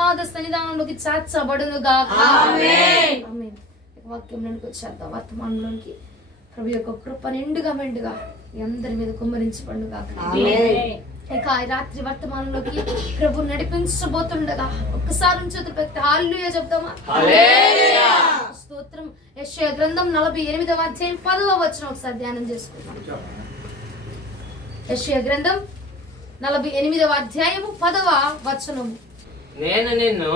పరిశుద్ధపాద సన్నిధానంలోకి చేర్చబడును గాక. ఆమేన్. ఆమేన్. వాక్యంలోకి వచ్చేద్దాం. వర్తమానంలోకి ప్రభు యొక్క కృప నిండుగా మెండుగా మీ అందరి మీద కుమ్మరించబడును గాక. ఇక ఈ రాత్రి వర్తమానంలోకి ప్రభు నడిపించబోతుండగా ఒక్కసారి చేతులు పెట్టి హల్లెలూయా చెప్తామా? హల్లెలూయా. స్తోత్రం. యెషయా గ్రంథం 48వ అధ్యాయం 10వ వచనం ఒకసారి ధ్యానం చేసుకుందాం. యెషయా గ్రంథం 48వ అధ్యాయము 10వ వచనం. నేను నిన్ను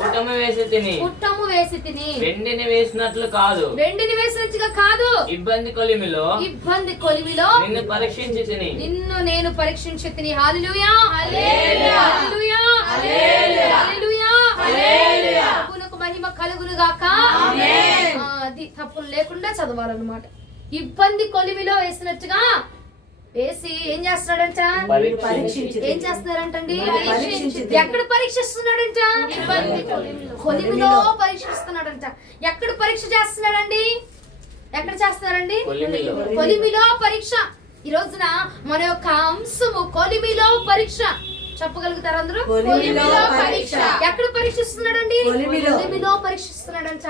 పుట్టము వేసి తిని వెండిని వేసినట్లు కాదు, వెండిని వేసినట్టుగా కాదు, ఇబ్బంది కొలిమిలో నిన్ను పరీక్షించి తిని, నిన్ను నేను పరీక్షించి తిని. హల్లెలూయా హల్లెలూయా హల్లెలూయా హల్లెలూయా హల్లెలూయా. ప్రభువునకు మహిమ కలుగును గాక. ఆమేన్. అది తప్పులు లేకుండా చదవాలన్నమాట. ఇబ్బంది కొలిమిలో వేసినట్టుగా వేసి ఏం చేస్తున్నాడంట? ఏం చేస్తున్నారంటండి? ఎక్కడ పరీక్షిస్తున్నాడంట? కొలిమిలో పరీక్షిస్తున్నాడంట. ఎక్కడ పరీక్ష చేస్తున్నాడండి? ఎక్కడ చేస్తున్నారండి? కొలిమిలో పరీక్ష. ఈ రోజున మన యొక్క అంశము కొలిమిలో పరీక్ష. చెప్పగలుగుతారు అందరూ? ఎక్కడ పరీక్షిస్తున్నాడండి? కొలిమిలో పరీక్షిస్తున్నాడంట,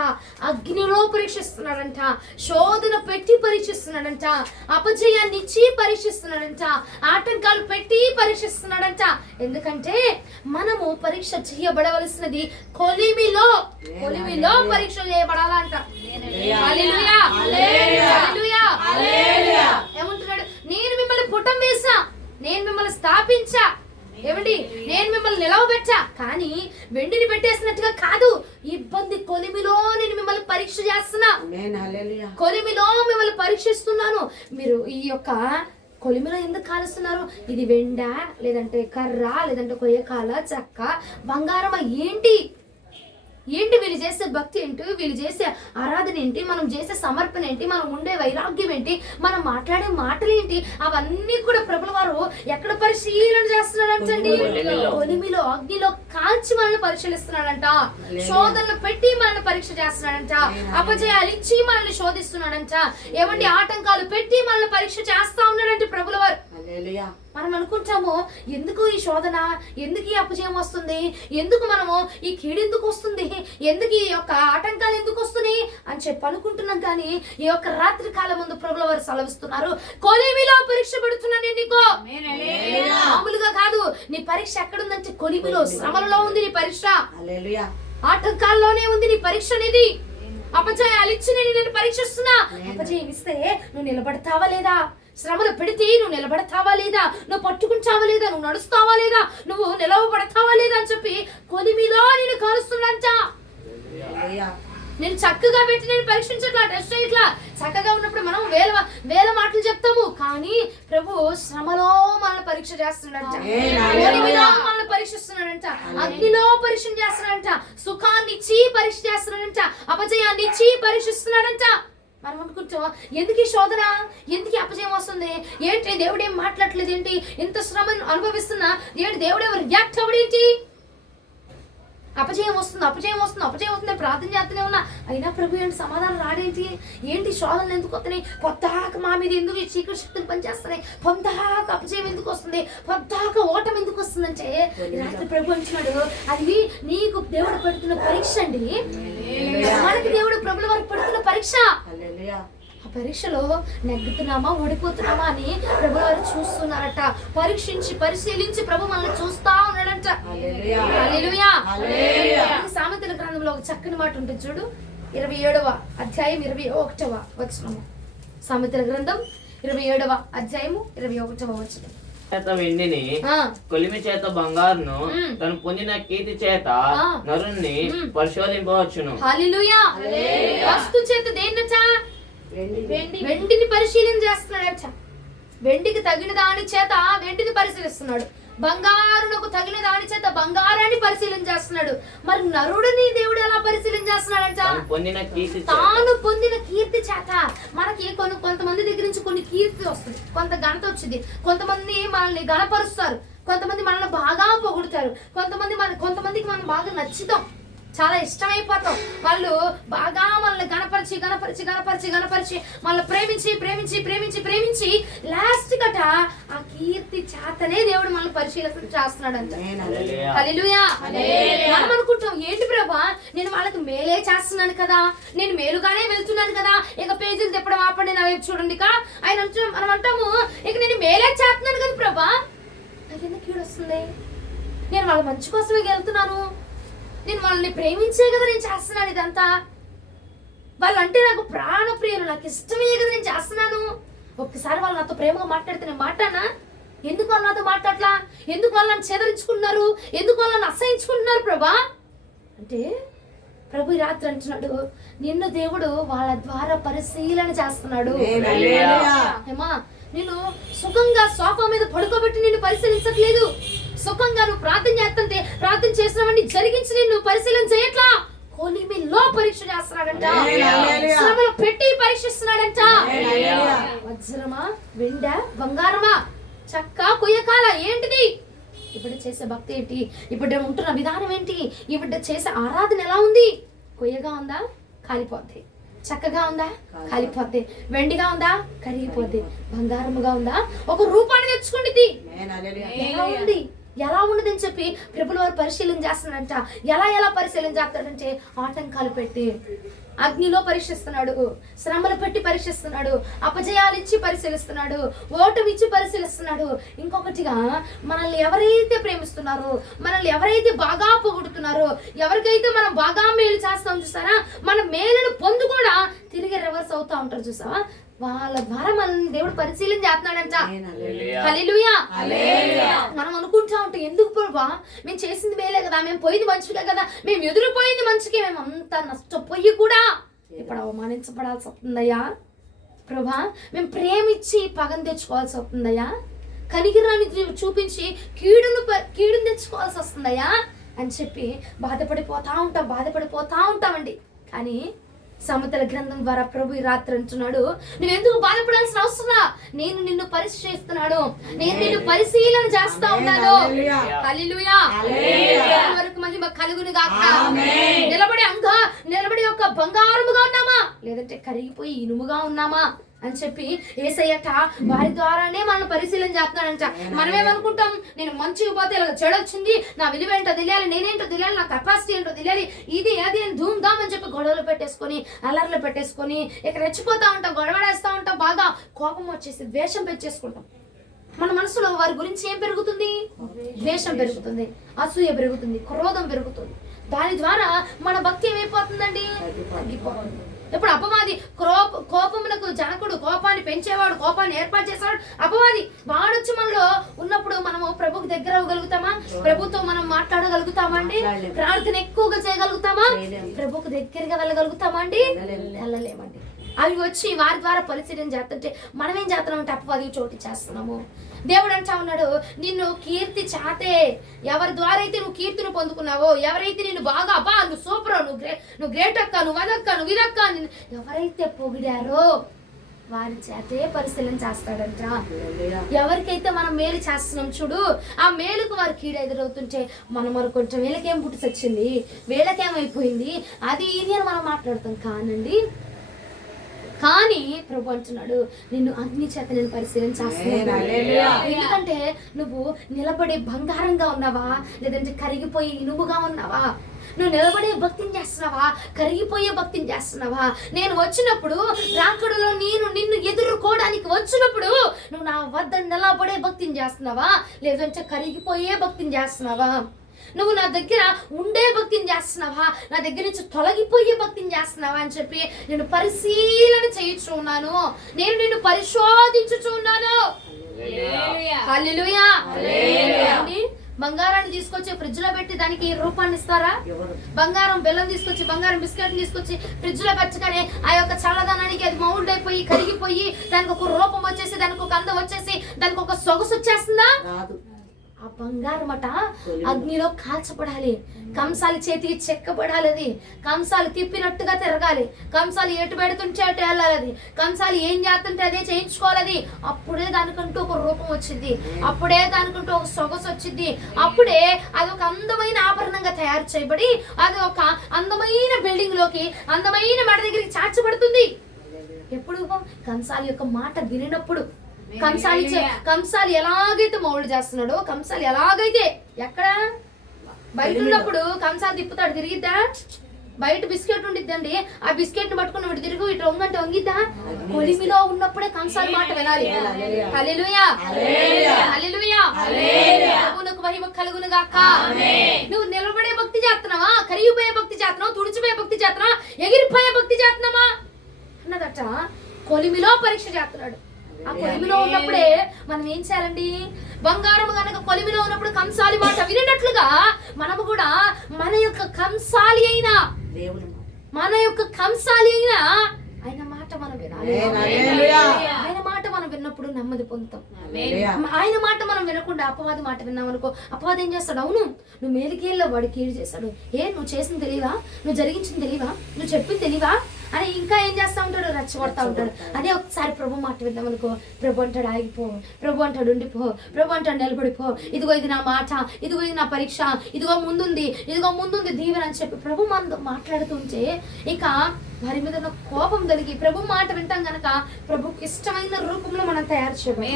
అగ్నిలో పరీక్షిస్తున్నాడంట, శోధన పెట్టి పరీక్షిస్తున్నాడంట, అపజయాన్ని ఇచ్చి పరీక్షిస్తున్నాడంట, ఆటంకాలు పెట్టి పరీక్షిస్తున్నాడంట. ఎందుకంటే మనము పరీక్ష చేయబడవలసినది కొలిమిలో పరీక్ష చేయబడాలంట. హల్లెలూయా హల్లెలూయా హల్లెలూయా. ఏమంటున్నాడు? నేను మిమ్మల్ని పుటం వేసా, నేను మిమ్మల్ని స్థాపించా, ఏమండి నేను మిమ్మల్ని నిలవబెట్టా, కానీ వెండిని పెట్టేసినట్టుగా కాదు, ఇబ్బంది కొలిమిలో నేను మిమ్మల్ని పరీక్ష చేస్తున్నా, కొలిమిలో మిమ్మల్ని పరీక్షిస్తున్నాను. మీరు ఈ యొక్క కొలిమిలో ఎందుకు కాలుస్తున్నారు? ఇది వెండా, లేదంటే కర్ర, లేదంటే కొయ్యకాల, చెక్క, బంగారమా? ఏంటి వీళ్ళు చేసే భక్తి ఏంటి, వీళ్ళు చేసే ఆరాధన ఏంటి, మనం చేసే సమర్పణ ఏంటి, మనం ఉండే వైరాగ్యం ఏంటి, మనం మాట్లాడే మాటలు ఏంటి, అవన్నీ కూడా ప్రభుల వారు ఎక్కడ పరిశీలన చేస్తున్నాడంటండి? కొలిమిలో అగ్నిలో కాల్చి మనల్ని పరిశీలిస్తున్నాడంట, శోధనలు పెట్టి మనల్ని పరీక్ష చేస్తున్నాడంట, అపజయాలు ఇచ్చి మనల్ని శోధిస్తున్నాడంట, ఏమండి ఆటంకాలు పెట్టి మనల్ని పరీక్ష చేస్తా ఉన్నాడంటే ప్రభుల వారు. మనం అనుకుంటాము, ఎందుకు ఈ శోధన, ఎందుకు ఈ అపజయం వస్తుంది, ఎందుకు మనము ఈ కీడు ఎందుకు వస్తుంది, ఎందుకు ఈ యొక్క ఆటంకాలు ఎందుకు వస్తున్నాయి అని చెప్పి అనుకుంటున్నాం. కానీ ఈ యొక్క రాత్రి కాలం ముందు ప్రభుల వారు సెలవిస్తున్నారు, కొలిమిలో పరీక్ష పెడుతున్నా నేను నీకు. మామూలుగా కాదు, నీ పరీక్ష ఎక్కడుందంటే కొలిమిలో, శ్రమలలో ఉంది నీ పరీక్ష, ఆటంకాల్లోనే ఉంది నీ పరీక్ష అనేది. అపజయాలు ఇచ్చి నేను పరీక్షిస్తున్నా. అపజయం ఇస్తే నువ్వు నిలబడతావా లేదా? శ్రమలు పెడితే నువ్వు నిలబడతావా లేదా? నువ్వు పట్టుకుంటావా లేదా? నువ్వు నడుస్తావా లేదా? నువ్వు నిలవబడతావా లేదా అని చెప్పి కొలిమిలో నేను కాలుస్తున్నంట. నేను చక్కగా పెట్టి నేను పరీక్షించట్లా, టెస్ట్ చేయట్లా. చక్కగా ఉన్నప్పుడు మనం వేల మాటలు చెప్తాము, కానీ ప్రభు శ్రమలో మనల్ని పరీక్ష చేస్తున్నాడంట, కొలిమిలో మనల్ని పరీక్షిస్తున్నాడంట, అగ్నిలో పరీక్ష చేస్తున్నాడంట, సుఖాన్ని ఇచ్చి పరీక్ష చేస్తున్నాడంట, అపజయాన్ని ఇచ్చి పరీక్షిస్తున్నాడంట. మనం అనుకుంటాం, ఎందుకు ఈ శోధన, ఎందుకు అపజయం వస్తుంది, ఏంటి దేవుడు ఏం మాట్లాడలేదు, ఏంటి ఇంత శ్రమను అనుభవిస్తున్నా, ఏంటి దేవుడు ఎవరు రియాక్ట్ అవ్వడేంటి? అపజయం వస్తుంది ప్రార్థన చేస్తూనే ఉన్నా, అయినా ప్రభు ఏంటి సమాధానం రాడేంటి, ఏంటి శోధనలు ఎందుకు వస్తున్నాయి, పొద్దాక మా మీద ఎందుకు ఈ చీకటి శక్తులు పనిచేస్తున్నాయి, పొద్దాక అపజయం ఎందుకు వస్తుంది, పొద్దాక ఓటం ఎందుకు వస్తుందంటే రాత్రి ప్రభు అంటున్నాడు, అది నీకు దేవుడు పెడుతున్న పరీక్ష అండి, మనకి దేవుడు ప్రభుల వారికి పెడుతున్న పరీక్ష. ఆ పరీక్షలో నెగ్గుతున్నామా ఓడిపోతున్నామా అని ప్రభు వారు చూస్తున్నారట, పరిశీలించి ప్రభు మనల్ని చూస్తా ఉన్నాడంట. హల్లెలూయా. సామెతల గ్రంథంలో ఒక చక్కని మాట ఉంటుంది చూడు, 27వ అధ్యాయం 21వ వచనం. సామెతల గ్రంథం 27వ అధ్యాయము 21వ వచనం. వెండిని, కొలిమి చేత బంగారును, తను పొందిన కీర్తి చేత నరుణ్ణి పరిశోధింపవచ్చును. హల్లెలూయా. వస్తు చేత దేన్నట? వెండిని పరిశీలన చేస్తున్నాడట. వెండికి తగిన దాని చేత వెండిని పరిశీలిస్తున్నాడు, బంగారునకు తగిన దాని చేత బంగారాన్ని పరిశీలన చేస్తున్నాడు. మరి నరుడిని దేవుడు ఎలా పరిశీలన చేస్తున్నాడంట? తాను పొందిన కీర్తి చేత. మనకి కొంతమంది దగ్గర నుంచి కొన్ని కీర్తి వస్తుంది, కొంత ఘనత వచ్చింది, కొంతమంది మనల్ని గణపరుస్తారు, కొంతమంది మనల్ని బాగా పొగుడుతారు, కొంతమందికి మనం బాగా నచ్చుతాం. చాలా ఇష్టమైపోతాం. వాళ్ళు బాగా మనల్ని గణపరిచి గణపరిచి గణపరిచి గణపరిచి మనల్ని ప్రేమించి ప్రేమించి ప్రేమించి ప్రేమించి లాస్ట్ గట ఆ కీర్తి చేతనే దేవుడు మనల్ని పరిశీలన చేస్తున్నాడంట. హల్లెలూయా. మనం అనుకుంటాం, ఏంటి ప్రభా నేను వాళ్ళకి మేలే చేస్తున్నాను కదా, నేను మేలుగానే వెళ్తున్నాను కదా, ఇక పేజీలు తిప్పడం ఆపండి నా వైపు చూడండి. ఆయన మనం అంటాము, ఇక నేను మేలే చేస్తున్నాను కదా ప్రభా, నాకు ఎందుకు కీడు వస్తుంది, నేను వాళ్ళ మంచి కోసమే వెళ్తున్నాను, నేను వాళ్ళని ప్రేమించే కదా నేను చేస్తున్నాను ఇదంతా, వాళ్ళంటే నాకు ప్రాణప్రియులు, నాకు ఇష్టమే కదా నేను చేస్తున్నాను. ఒక్కసారి వాళ్ళు నాతో ప్రేమగా మాట్లాడితే నేను మాట్లాడినా, ఎందుకు వాళ్ళు నాతో మాట్లాడలా, ఎందుకు వాళ్ళని చెదరించుకుంటున్నారు, ఎందుకు వాళ్ళని అసహించుకుంటున్నారు ప్రభా అంటే, ప్రభు రాత్రి అంటున్నాడు, నిన్ను దేవుడు వాళ్ళ ద్వారా పరిశీలన చేస్తున్నాడు. ఏమా నేను సుఖంగా సోఫా మీద పడుకోబెట్టి నిన్ను పరిశీలించట్లేదు, సుఖంగా నువ్వు ప్రార్థన చేస్తుంటే ప్రార్థన చేసినవన్నీ జరిగించి నిన్ను పరిశీలన చేయట్లా, కొలిమిలో పరీక్ష చేస్తున్నాడంట, శ్రమలో పెట్టి పరీక్షిస్తున్నాడంట. వజ్రమా, వెండ, బంగారమా, చక్క, కొయ్యకాల, ఏంటిది ఇప్పుడు చేసే భక్తి ఏంటి, ఇప్పుడు ఉంటున్న విధానం ఏంటి, ఇప్పుడు చేసే ఆరాధన ఎలా ఉంది, కొయ్యగా ఉందా కాలిపోద్ది, చక్కగా ఉందా కాలిపోద్ది, వెండిగా ఉందా కరిగిపోద్ది, బంగారముగా ఉందా ఒక రూపాన్ని తెచ్చుకుంటుంది, ఎలా ఉంది ఎలా ఉండదని చెప్పి ప్రభుల వారు పరిశీలన చేస్తున్నాడంట. ఎలా పరిశీలన చేస్తాడంటే, ఆటంకాలు పెట్టి అగ్నిలో పరీక్షిస్తున్నాడు, శ్రమలు పెట్టి పరీక్షిస్తున్నాడు, అపజయాలు ఇచ్చి పరిశీలిస్తున్నాడు, ఓటమి ఇచ్చి పరిశీలిస్తున్నాడు. ఇంకొకటిగా మనల్ని ఎవరైతే ప్రేమిస్తున్నారో, మనల్ని ఎవరైతే బాగా పొగుడుతున్నారో, ఎవరికైతే మనం బాగా మేలు చేస్తాం చూసారా, మన మేలును పొందు కూడా తిరిగి రివర్స్ అవుతా ఉంటారు చూసావా, వాళ్ళ ద్వారా మనం దేవుడు పరిశీలన చేస్తున్నాడంట. హల్లెలూయా. మనం అనుకుంటా ఉంటాం, ఎందుకు ప్రభా మేము చేసింది మేలే కదా, మేము పోయింది మంచిగా కదా, మేము ఎదురుపోయింది మంచిగా, మేము అంతా నష్టపోయి కూడా ఇప్పుడు అవమానించబడాల్సి వస్తుందయ్యా ప్రభా, మేము ప్రేమించి పగను తెచ్చుకోవాల్సి వస్తుందయ్యా, కనిగిరాన్ని చూపించి కీడును తెచ్చుకోవాల్సి వస్తుందయ్యా అని చెప్పి బాధపడిపోతా ఉంటామండి. కానీ సమతల గ్రంథం ద్వారా ప్రభు ఈ రాత్రి అంటున్నాడు, నువ్వెందుకు బాధపడాల్సిన అవసరం, నేను నిన్ను పరిశీలిస్తున్నాడు, నేను నిన్ను పరిశీలన చేస్తా ఉన్నాను. హల్లెలూయా. వరకు మహిమ కలుగును గాక. నిలబడి ఒక బంగారముగా ఉన్నామా, లేదంటే కరిగిపోయి ఇనుముగా ఉన్నామా అని చెప్పి యేసయ్యట వారి ద్వారానే మనం పరిశీలన చేస్తున్నాడంట. మనమేమనుకుంటాం, నేను మంచిగా పోతే ఇలా చెడొచ్చింది, నా విలువ ఏంటో తెలియాలి, నేనేంటో తెలియాలి, నా కెపాసిటీ ఏంటో తెలియాలి, ఇది అది అని ధూమ్ ధామ్ అని చెప్పి గొడవలు పెట్టేసుకొని అల్లర్లు పెట్టేసుకొని ఇక రెచ్చిపోతా ఉంటాం, గొడవడేస్తూ ఉంటాం, బాగా కోపం వచ్చేసి ద్వేషం పెంచేసుకుంటాం. మన మనసులో వారి గురించి ఏం పెరుగుతుంది, ద్వేషం పెరుగుతుంది, అసూయ పెరుగుతుంది, క్రోధం పెరుగుతుంది. దాని ద్వారా మన భక్తి ఏమైపోతుందండి, తగ్గిపోతుంది. ఇప్పుడు అపవాది కోపమునకు జనకుడు, కోపాన్ని పెంచేవాడు, కోపాన్ని ఏర్పాటు చేసేవాడు అపవాది. వాడొచ్చి మనలో ఉన్నప్పుడు మనము ప్రభుకు దగ్గర అవ్వగలుగుతామా, ప్రభుతో మనం మాట్లాడగలుగుతామా అండి, ప్రార్థన ఎక్కువగా చేయగలుగుతామా, ప్రభుకు దగ్గరగా వెళ్ళగలుగుతామా అండి, వెళ్ళలేమండి. అవి వచ్చి వారి ద్వారా పరిశీలన చేస్తుంటే మనమేం చేస్తున్నాం అంటే అపవాది చోటు చేస్తున్నాము. దేవుడు అంటా ఉన్నాడు, నిన్ను కీర్తి చేతే, ఎవరి ద్వారా అయితే నువ్వు కీర్తిని పొందుకున్నావో, ఎవరైతే నిన్ను బాగా అబ్బా నువ్వు సూపర్, నువ్వు గ్రేట్ అక్క, నువ్వు అదక్క, నువ్వు ఇదక్క, ఎవరైతే పొగిడారో వారి చేతే పరిశీలన చేస్తాడంట. ఎవరికైతే మనం మేలు చేస్తున్నాం చూడు, ఆ మేలుకు వారు కీడు ఎదురవుతుంటే మనం అనుకుంటాం, వీళ్ళకేం పుట్టి సచ్చింది, వీళ్ళకేమైపోయింది, అది ఇది అని మనం మాట్లాడతాం. కానండి, కానీ ప్రభు అంటున్నాడు, నిన్ను అగ్ని చేత నేను పరిశీలన చేస్తున్నాను. ఎందుకంటే నువ్వు నిలబడే బంగారంగా ఉన్నావా, లేదంటే కరిగిపోయి ఇనుముగా ఉన్నావా, నువ్వు నిలబడే భక్తిని చేస్తున్నావా, కరిగిపోయే భక్తిని చేస్తున్నావా, నేను వచ్చినప్పుడు రాకడలో నిన్ను ఎదుర్కోవడానికి వచ్చినప్పుడు నువ్వు నా వద్ద నిలబడే భక్తిని చేస్తున్నావా, లేదంటే కరిగిపోయే భక్తిని చేస్తున్నావా, నువ్వు నా దగ్గర ఉండే భక్తిని చేస్తున్నావా, నా దగ్గర నుంచి తొలగిపోయే భక్తిని చేస్తున్నావా అని చెప్పి నేను పరిశీలన చేయించున్నాను, నేను నిన్ను పరిశోధించుచున్నాను. హల్లెలూయా. బంగారాన్ని తీసుకొచ్చి ఫ్రిడ్జ్ లో పెట్టి దానికి రూపాన్ని ఇస్తారా, బంగారం బెల్లం తీసుకొచ్చి బంగారం బిస్కెట్ తీసుకొచ్చి ఫ్రిడ్జ్ లో పెట్టగానే ఆ యొక్క చల్లదనానికి అది మౌల్డ్ అయిపోయి కరిగిపోయి దానికి ఒక రూపం వచ్చేసి, దానికి ఒక అందం వచ్చేసి, దానికి ఒక సొగసు వచ్చేస్తుందా, ఆ బంగారం అట అగ్నిలో కాల్చబడాలి, కంసాలి చేతికి చెక్కబడాలి, అది కంసాలు తిప్పినట్టుగా తిరగాలి, కంసాలు ఎటు పెడుతుంటే అటు వెళ్ళాలి, అది కంసాలు ఏం చేస్తుంటే అదే చేయించుకోవాలి. అప్పుడే దానికంటూ ఒక రూపం వచ్చింది, అప్పుడే దానికంటూ ఒక సొగసు వచ్చింది, అప్పుడే అది ఒక అందమైన ఆభరణంగా తయారు చేయబడి అది ఒక అందమైన బిల్డింగ్ లోకి, అందమైన మెడ దగ్గరికి చార్చబడుతుంది. ఎప్పుడు కంసాలి యొక్క మాట వినినప్పుడు. కంసాలి ఎలాగైతే మౌల్డ్ చేస్తున్నాడో, కంసాలి ఎలాగైతే ఎక్కడ బయట ఉన్నప్పుడు కంసాలి తిప్పుతాడు, తిరిగిద్దా? బయట బిస్కెట్ ఉండిద్దండి, ఆ బిస్కెట్ ని పట్టుకుని ఇటు తిరుగు, ఇటు వంగంటే వంగిద్దా? కొలిమిలో ఉన్నప్పుడే కంసాలి మాట వినాలి. హల్లెలూయా, హల్లెలూయా, ప్రభువునకు మహిమ కలుగును గాక. నువ్వు నిలబడే భక్తి చేస్తున్నావా, కరిగిపోయే భక్తి చేస్తున్నావా, తుడిచిపోయే భక్తి చేస్తున్నావా, ఎగిరిపోయే భక్తి చేస్తున్నావా అన్నదట. కొలిమిలో పరీక్ష చేస్తున్నాడు. ఆ కొలిమిలో ఉన్నప్పుడే మనం ఏం చేయాలండి? బంగారం గనక కొలిమిలో ఉన్నప్పుడు కంసాలి మాట వినేటట్లుగా మనము కూడా మన యొక్క కంసాలి అయినా ఆయన మాట మనం వినాలి. ఆయన మాట మనం విన్నప్పుడు నెమ్మది పొందుతాం. ఆయన మాట మనం వినకుండా అపవాది మాట విన్నాం అనుకో, అపవాది ఏం చేస్తాడు? అవును నువ్వు మేలుకేళ్ళలో వాడు కీడు చేస్తాడు, నువ్వు చేసింది తెలియవా, నువ్వు జరిగించింది తెలియవా, నువ్వు చెప్పింది తెలియవా అని ఇంకా ఏం చేస్తా ఉంటాడు? రెచ్చగొడతా ఉంటాడు. అదే ఒకసారి ప్రభు మాట విన్నాం అనుకో, ప్రభు అంటాడు ఆగిపో, ప్రభు అంటాడు ఉండిపో, ప్రభు అంటాడు నిలబడిపో, ఇదిగో ఇది నా మాట, ఇదిగో ఇది నా పరీక్ష, ఇదిగో ముందుంది దీవెన అని చెప్పి ప్రభు మనతో మాట్లాడుతుంటే ఇక వారి మీద ఉన్న కోపం కలిగి ప్రభు మాట వింటాం గనక ప్రభుకి ఇష్టమైన రూపంలో మనం తయారు చేయాలి.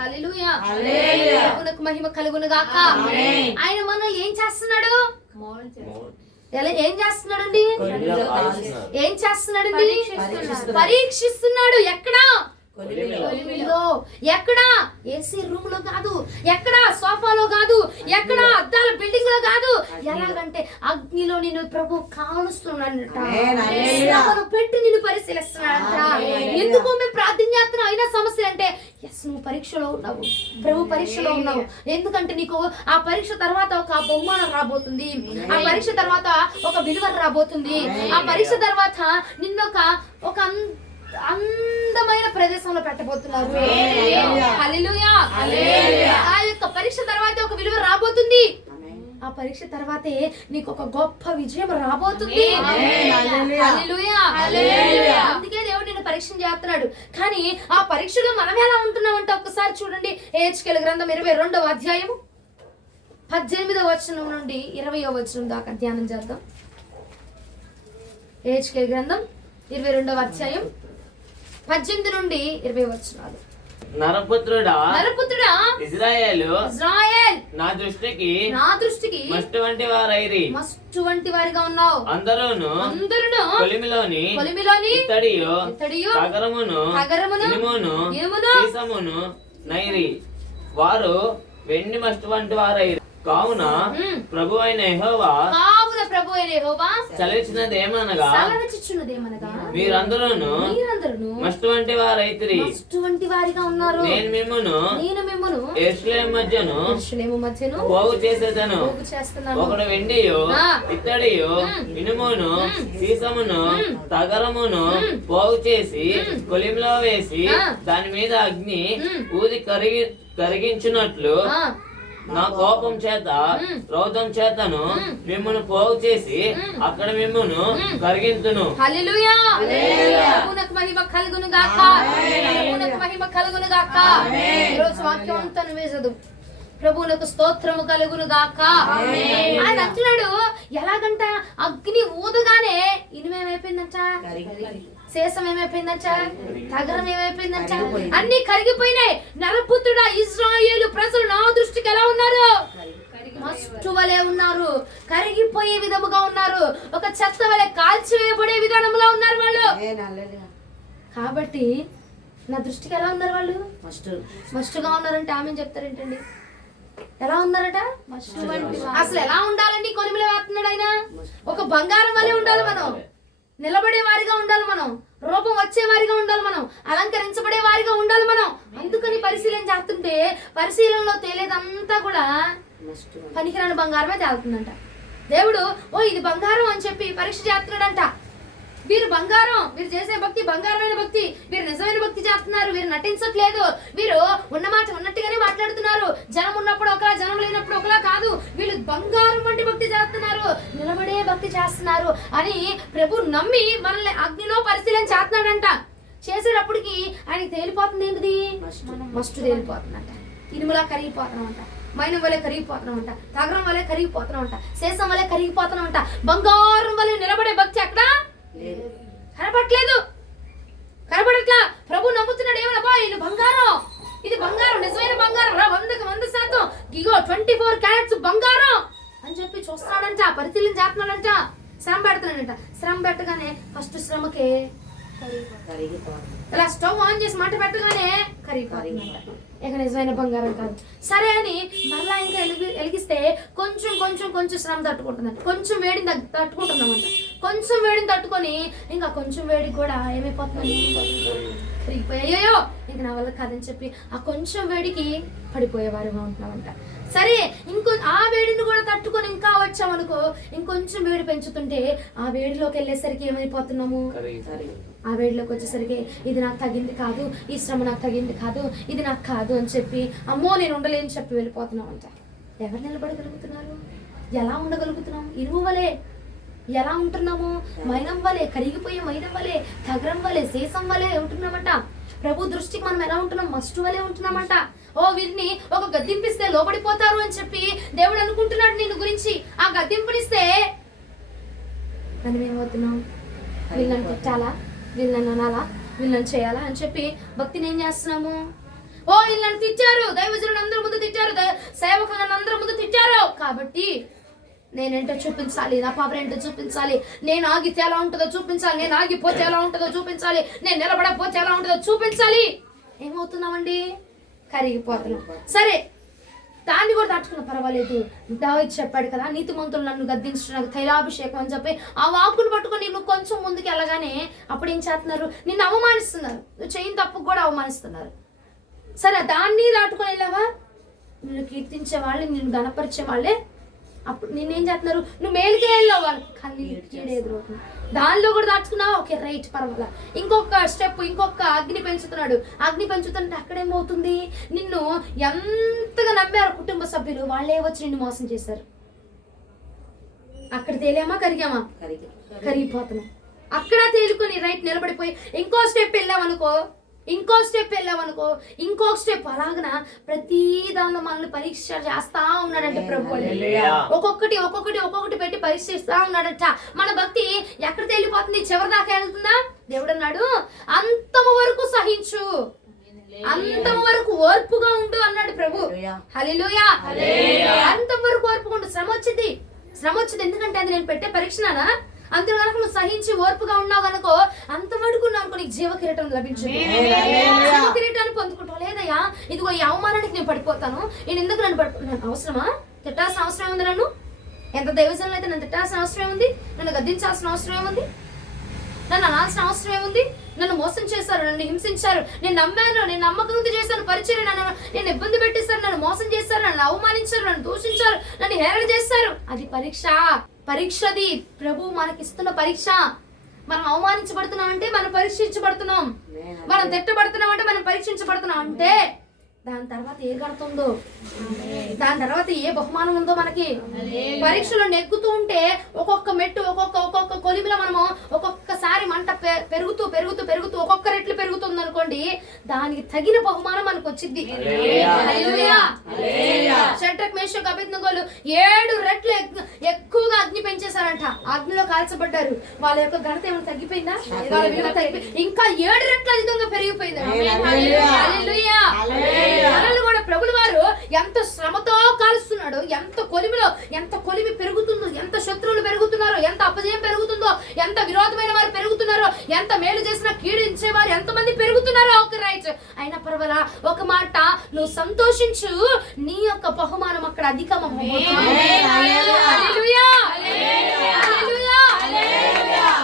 హల్లెలూయా, ప్రభువునకు మహిమ కలుగును గాక. ఆయన మనల్ని ఏం చేస్తున్నాడు? ఏం చేస్తున్నాడండి? పరీక్షిస్తున్నాడు. ఎక్కడా? ఎక్కడా? ఏసీ రూమ్ లో కాదు, ఎక్కడా సోఫాలో కాదు, ఎక్కడా అద్దాల బిల్డింగ్ లో కాదు. ఎలాగంటే అగ్నిలో నిన్ను ప్రభు కాలుస్తున్నాడట, పెట్టి నిన్ను పరిశీలిస్తున్నాడట. ఎందుకు మేము ప్రార్థన చేస్తున్నాం? అయినా సమస్య అంటే నువ్వు పరీక్షలో ఉన్నావు, ప్రభు పరీక్షలో ఉన్నావు. ఎందుకంటే నీకు ఆ పరీక్ష తర్వాత ఒక బహుమానం రాబోతుంది, ఆ పరీక్ష తర్వాత ఒక విలువ రాబోతుంది, ఆ పరీక్ష తర్వాత నిన్ను ఒక అందమైన ప్రదేశంలో పెట్టబోతున్నారు. హల్లెలూయా, ఆ యొక్క పరీక్ష తర్వాత ఒక విలువ రాబోతుంది, ఆ పరీక్ష తర్వాతే నీకు ఒక గొప్ప విజయం రాబోతుంది. హల్లెలూయా, అందుకే దేవుడు నిన్ను పరీక్ష చేస్తున్నాడు. కానీ ఆ పరీక్షలో మనం ఎలా ఉంటున్నామంటే ఒక్కసారి చూడండి. హెచ్కేలు గ్రంథం 22వ అధ్యాయం 18వ వచనం నుండి 20వ వచనం దాకా ధ్యానం చేద్దాం. హెచ్కేలు గ్రంథం 22వ అధ్యాయం 18 నుండి 20 వచనాలు. నరపుత్రుడా ఇజ్రాయేల్ నా దృష్టికి మస్టు వంటి వారిగా ఉన్నావు. అందరూను కొలిమిలోని ఇత్తడియు తగరమును ఇనుమును సీసమును నైరి, వారు వెండి మస్టు వంటి వారైరి. కావున ప్రభు అయిన యెహోవా సెలవిచ్చినదేమనగా మీరందరూను మస్టు వంటి వారిగా ఉన్నారు. నేను మిమ్మును యెరూషలేము మధ్యను పోగు చేసేదను. ఒకడు వెండియు ఇత్తడియు ఇనుమును సీసమును తగరమును పోగు చేసి కొలిమిలో వేసి దాని మీద అగ్ని ఊది కరిగించినట్లు నా కోపం చేత క్రోధం చేతను మిమ్మల్ని పోగు చేసి అక్కడ మిమ్మల్ని కరిగించును. హల్లెలూయా, ప్రభువునకు మహిమ కలుగును గాక. ప్రభువునకు మహిమ కలుగును గాక. ఈరోజు వాక్యం అంతా నువ్వేసదు. ప్రభువునకు స్తోత్రము కలుగును గాక. ఆయన అంటున్నాడు ఎలాగంట? అగ్ని ఊదగానే ఇనుమేమైపోయిందంట, శేషం ఏమైపోయిందంట, తగరం ఏమైపోయిందంట, అన్ని కరిగిపోయినాయి. నరపుత్రుడా, ఇశ్రాయేలు ప్రజలు నా దృష్టికి ఎలా ఉన్నారు? మస్టు వలె ఉన్నారు, కరిగిపోయే విధముగా ఉన్నారు, ఒక చెత్త వలె కాల్చివేయబడే విధానంలో ఉన్నారు వాళ్ళు. కాబట్టి నా దృష్టికి ఎలా ఉన్నారు వాళ్ళు? మస్టుగా ఉన్నారంటే ఆమె చెప్తారేంటండి? ఎలా ఉన్నారట? అసలు ఎలా ఉండాలండి? కొలిమిలో వేస్తున్నాడు ఆయన. ఒక బంగారం వలె ఉండాలి మనం, నిలబడే వారిగా ఉండాలి మనం, రూపం వచ్చే వారిగా ఉండాలి మనం, అలంకరించబడే వారిగా ఉండాలి మనం. అందుకని పరిశీలన చేస్తుంటే పరిశీలనలో తేలేదంతా కూడా పనికిరాని బంగారమే తేలుతుందంట. దేవుడు ఇది బంగారం అని చెప్పి పరీక్ష చేస్తున్నాడంట. వీరు బంగారం, వీరు చేసే భక్తి బంగారమైన భక్తి, వీరు నిజమైన భక్తి చేస్తున్నారు, వీరు నటించట్లేదు, వీరు ఉన్న మాట ఉన్నట్టుగానే మాట్లాడుతున్నారు. జనం ఉన్నప్పుడు ఒకలా, జనం లేనప్పుడు ఒకలా కాదు, వీళ్ళు బంగారం వంటి భక్తి చేస్తున్నారు, నిలబడే భక్తి చేస్తున్నారు అని ప్రభు నమ్మి మనల్ని అగ్నిలో పరిశీలన చేస్తున్నాడంట. చేసేటప్పటికి ఆయనకి తేలిపోతుంది ఏంటిది? మస్ట్ తేలిపోతుందంట. ఇనుములా కరిగిపోతున్నామంట, మైనం వలె కరిగిపోతున్నామంట, తగరం వలె కరిగిపోతున్నామంట, శేషం వలె కరిగిపోతున్నామంట. బంగారం వలె నిలబడే భక్తి అక్కడ కనపడట్లేదు, కనపడట్లా. ప్రభు నమ్ముతున్నాడు ఏమన్నా, ఇది బంగారం, ఇది బంగారం, నిజమైన బంగారం రా, 100% ఇగో 24 క్యారెట్స్ బంగారం అని చెప్పి చూస్తున్నాడంట, పరిశీలన చేస్తున్నాడంట, శ్రమ పెడుతున్నాడంట. శ్రమ పెట్టగానే ఫస్ట్ శ్రమకే ఇలా స్టవ్ ఆన్ చేసి మంట పెట్టగానే కరిగిపోతుందంట. ఇక నిజమైన బంగారం కాదు. సరే అని మరలా ఇంకా వెలిగిస్తే కొంచెం కొంచెం కొంచెం శ్రమ తట్టుకుంటుందంట, కొంచెం వేడిని తట్టుకుంటుందన్నమాట. కొంచెం వేడిని తట్టుకొని ఇంకా కొంచెం వేడికి కూడా ఏమైపోతుంది, కరిగిపోయాయో ఇంక నా వల్ల కాదని చెప్పి ఆ కొంచెం వేడికి పడిపోయేవారుగా ఉంటున్నామంట. సరే ఇంకో ఆ వేడిని కూడా తట్టుకొని ఇంకా వచ్చామనుకో, ఇంకొంచెం వేడి పెంచుతుంటే ఆ వేడిలోకి వెళ్ళేసరికి ఏమైపోతున్నాము, ఆ వేడిలోకి వచ్చేసరికి ఇది నాకు తగింది కాదు, ఈ శ్రమ నాకు తగింది కాదు, ఇది నాకు కాదు అని చెప్పి అమ్మో నేను ఉండలేని చెప్పి వెళ్ళిపోతున్నామంట. ఎవరు నిలబడగలుగుతున్నారు? ఎలా ఉండగలుగుతున్నాం? ఇనుము వలె ఎలా ఉంటున్నాము? మైనం వలె, కరిగిపోయే మైనం వలె, తగరం వలె, శేషం వలె ఉంటున్నామంట. ప్రభు దృష్టికి మనం ఎలా ఉంటున్నాం? మస్టు వలె ఉంటున్నామంట. ఓ వీరిని ఒక గద్దింపిస్తే లోబడిపోతారు అని చెప్పి దేవుడు అనుకుంటున్నాడు నిన్ను గురించి. ఆ గద్దింపునిస్తే మనం ఏమవుతున్నాం? వీళ్ళని కొట్టాలా, వీళ్ళని అనాలా, వీళ్ళని చేయాలా అని చెప్పి భక్తిని ఏం చేస్తున్నాము? ఓ వీళ్ళని తిట్టారు, దైవజనులను అందరి ముందు తిట్టారు, సేవకులను అందరి ముందు తిట్టారు కాబట్టి నేనేంటో చూపించాలి, నా పవర్ ఏంటో చూపించాలి, నేను ఆగితే ఎలా ఉంటుందో చూపించాలి, నేను ఆగిపోతే ఎలా ఉంటుందో చూపించాలి, నేను నిలబడకపోతే ఎలా ఉంటుందో చూపించాలి. ఏమవుతున్నామండి? కరిగిపోతున్నాం. సరే దాన్ని కూడా దాటుకున్న పర్వాలేదు. దావీదు చెప్పాడు కదా, నీతిమంతులు నన్ను గద్దించడానికి తైలాభిషేకం అని చెప్పి ఆ వాక్కును పట్టుకొని నువ్వు కొంచెం ముందుకు వెళ్ళగానే అప్పుడు ఏం చేస్తున్నారు? నిన్ను అవమానిస్తున్నారు, నువ్వు చేయని తప్పుకు కూడా అవమానిస్తున్నారు. సరే దాన్ని దాటుకొని వెళ్ళావా? నిన్ను కీర్తించే వాళ్ళే, నిన్ను గణపరిచే వాళ్ళే అప్పుడు నిన్నేం చేస్తున్నారు? నువ్వు మేలుకే వెళ్ళావు, వాళ్ళు కళ్ళు ఎదురవుతుంది. దానిలో కూడా దాచుకున్నావు, ఓకే రైట్ పర్వాలా. ఇంకొక స్టెప్, ఇంకొక అగ్ని పెంచుతున్నాడు. అగ్ని పెంచుతుంటే అక్కడేమవుతుంది? నిన్ను ఎంతగా నమ్మారు కుటుంబ సభ్యులు, వాళ్ళే వచ్చి నిన్ను మోసం చేశారు. అక్కడ తేలామా, కరిగామా? కరిగిపోతున్నాం. అక్కడ తేలుకొని రైట్ నిలబడిపోయి ఇంకో స్టెప్ వెళ్ళామనుకో, ఇంకొక స్టెప్ అలాగన ప్రతి దానిలో మనల్ని పరీక్ష చేస్తా ఉన్నాడంటే ప్రభు. ఒక్కొక్కటి పెట్టి పరీక్షిస్తా ఉన్నాడట. మన భక్తి ఎక్కడ తేలిపోతుంది? చివరి దాకా వెళ్తుందా? దేవుడు అన్నాడు అంతము వరకు సహించు, అంతము వరకు ఓర్పుగా ఉండు అన్నాడు ప్రభు. హల్లెలూయా. అంతం వరకు ఓర్పుగా ఉండు. శ్రమ వచ్చింది. ఎందుకంటే అది నేను పెట్టే పరీక్షనా? అందులో కనుక నువ్వు సహించి ఓర్పుగా ఉన్నావు కనుకో, అంతవరకు అనుకో నీకు జీవ కిరీటం లభించింది. జీవ కిరీటాన్ని పొందుకుంటావు. లేదయ్యా ఇదిగో ఈ అవమానానికి నేను పడిపోతాను, నేను ఎందుకు నన్ను అవసరమా? తిట్టాల్సిన అవసరం ఏముంది? నన్ను ఎంత దైవజనులు అయితే నన్ను తిట్టాల్సిన అవసరం ఏముంది? నన్ను గద్దించాల్సిన అవసరం ఏముంది? నన్ను అనాల్సిన అవసరం ఏముంది? నన్ను మోసం చేశారు, నన్ను హింసించారు, నేను నమ్మాను, నేను నమ్మకంతో చేశాను పరిచయం, నేను ఇబ్బంది పెట్టేశారు, నన్ను మోసం చేశారు, నన్ను అవమానించారు, నన్ను దూషించారు, నన్ను హేళన చేశారు. అది పరీక్షది. ప్రభు మనకిస్తున్న పరీక్ష. మనం అవమానించబడుతున్నాం అంటే మనం పరీక్షించబడుతున్నాం, మనం తిట్టబడుతున్నాం అంటే మనం పరీక్షించబడుతున్నాం. అంటే దాని తర్వాత ఏ ఘనత ఉందో, దాని తర్వాత ఏ బహుమానం ఉందో మనకి. పరీక్షలో నెగ్గుతూ ఉంటే ఒక్కొక్క మెట్టు, ఒక్కొక్క కొలిమిలో మనము ఒక్కొక్కసారి మంట పెరుగుతూ ఒక్కొక్క రెట్లు పెరుగుతుంది అనుకోండి, దానికి తగిన బహుమానం మనకు వచ్చింది. షడ్రక్ మేషక్ అబేద్నెగోలు 7 రెట్లు ఎక్కువగా అగ్ని పెంచేశారంట. అగ్నిలో కాల్చబడ్డారు. వాళ్ళ యొక్క ఘనత ఏమైనా తగ్గిపోయిందా? ఇంకా 7 రెట్లు అధికంగా పెరిగిపోయింది. మనల్ని కూడా ప్రభుల వారు ఎంత శ్రమతో కాలుస్తున్నాడు, ఎంత కొలిమి పెరుగుతుందో, ఎంత శత్రువులు పెరుగుతున్నారో, ఎంత అపజయం పెరుగుతుందో, ఎంత విరోధమైన వారు పెరుగుతున్నారో, ఎంత మేలు చేసినా కీడించే వారు ఎంతమంది పెరుగుతున్నారో. ఒక రైట్ అయినా పర్వాలా, ఒక మాట నువ్వు సంతోషించు, నీ యొక్క బహుమానం అక్కడ అధికము.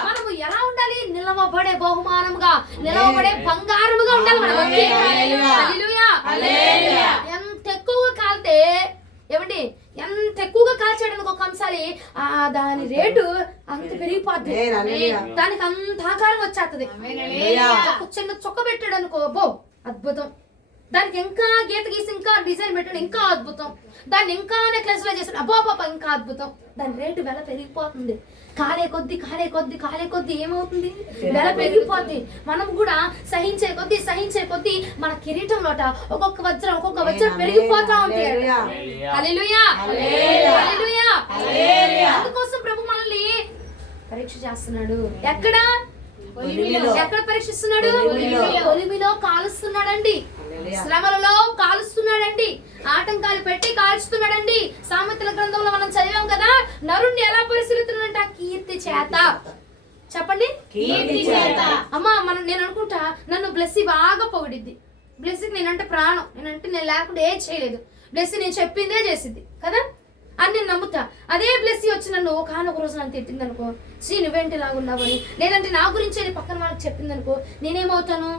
మనము ఎలా ఉండాలి? నిలవబడే బహుమానముగా, నిలవబడే బంగారముగా ఉండాలి మన భక్తి. ఎంత ఎక్కువగా కాలితే ఏమండి, ఎంత ఎక్కువగా కాల్చాడని ఒక అంశాలి దాని రేటు ఆ అంత పెరిగిపోద్ది, దానికి అంత ఆకారం వచ్చేస్తుంది. ఒక చిన్న చొక్క పెట్టాడు అనుకో, బో అద్భుతం. దానికి ఇంకా గీత గీసి ఇంకా డిజైన్ పెట్టాడు, ఇంకా అద్భుతం. దాన్ని ఇంకా నెక్లెస్ లో చేసాడు, అబ్బో పాప ఇంకా అద్భుతం. దాని రేటు వెల పెరిగిపోతుంది. కాలే కొద్ది ఏమవుతుంది, వెల పెరిగిపోద్ది. మనం కూడా సహించే కొద్ది మన కిరీటంలోట ఒక్కొక్క వజ్రం పెరిగిపోతా ఉంటాయి. హల్లెలూయా, హల్లెలూయా. అందుకోసం ప్రభు మనల్ని పరీక్ష చేస్తున్నాడు. ఎక్కడ పరీక్షిస్తున్నాడు? ఒలిమిలో కాలుస్తున్నాడండి, శ్రమలలో కాలుస్తున్నాడండి, ఆటంకాలు పెట్టి కాల్చుతున్నాడండి. సామెతల గ్రంథంలో మనం చదివాం కదా, నరుణ్ణి ఎలా పరిశీలిస్తున్నాడంట? కీర్తి చేత. చెప్పండి, కీర్తి చేత. అమ్మా నేను అనుకుంటా, నన్ను బ్లెస్సీ బాగా పొగిడిద్ది. బ్లెస్సీకి నేనంటే ప్రాణం, నేను లేకుండా ఏం చేయలేదు. బ్లెస్సీ నేను చెప్పిందే చేసిద్ది కదా అని నేను నమ్ముతా. అదే బ్లెస్సీ వచ్చి నన్ను ఒకనొక రోజు నన్ను తిట్టింది అనుకో, శ్రీ నువ్వేంటి లాగున్నావని, లేదంటే నా గురించి అది పక్కన వాళ్ళకి చెప్పింది అనుకో, నేనేమవుతాను?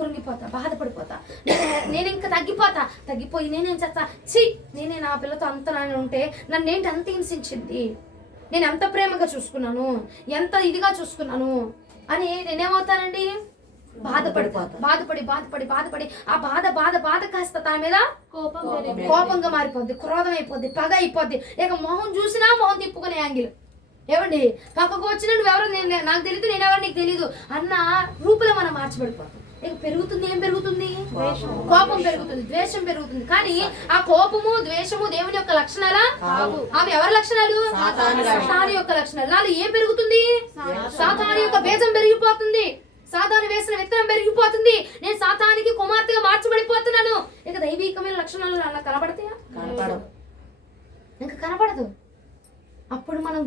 కృంగిపోతా, బాధపడిపోతా. నేను ఇంకా తగ్గిపోయి నేనేం చేస్తా, నేనే నా పిల్లతో అంత నాన్న ఉంటే నన్నేంటి అంత హింసించింది, నేను ఎంత ప్రేమగా చూసుకున్నాను, ఎంత ఇదిగా చూసుకున్నాను అని నేనేమవుతానండి? బాధపడి ఆ బాధ కాస్త తన మీద కోపంగా మారిపోద్ది, క్రోధం అయిపోద్ది, పగ అయిపోద్ది. ఇక మొహం చూసినా మొహం తిప్పుకునే యాంగిల్. ఏమండి, పక్కకు వచ్చిన నువ్వెవరో నాకు తెలియదు, నేనెవరో నీకు తెలియదు అన్న రూపులో మనం మార్చబడిపోతాం. ఇక పెరుగుతుంది, ఏం పెరుగుతుంది? కోపం పెరుగుతుంది, ద్వేషం పెరుగుతుంది. కానీ ఆ కోపము ద్వేషము దేవుని యొక్క లక్షణాలా? అవి ఎవరి లక్షణాలు? సాతాను యొక్క లక్షణాలు. నాలో ఏం పెరుగుతుంది? సాతాను యొక్క బీజం పెరిగిపోతుంది, సాతాను వేసిన విత్తనం పెరిగిపోతుంది. నేను సాతానికి కుమార్తెగా మార్చబడిపోతున్నాను. ఇక దైవికమైన లక్షణాలు అలా కనబడతాయా? ఇంకా కనబడదు. అప్పుడు మనం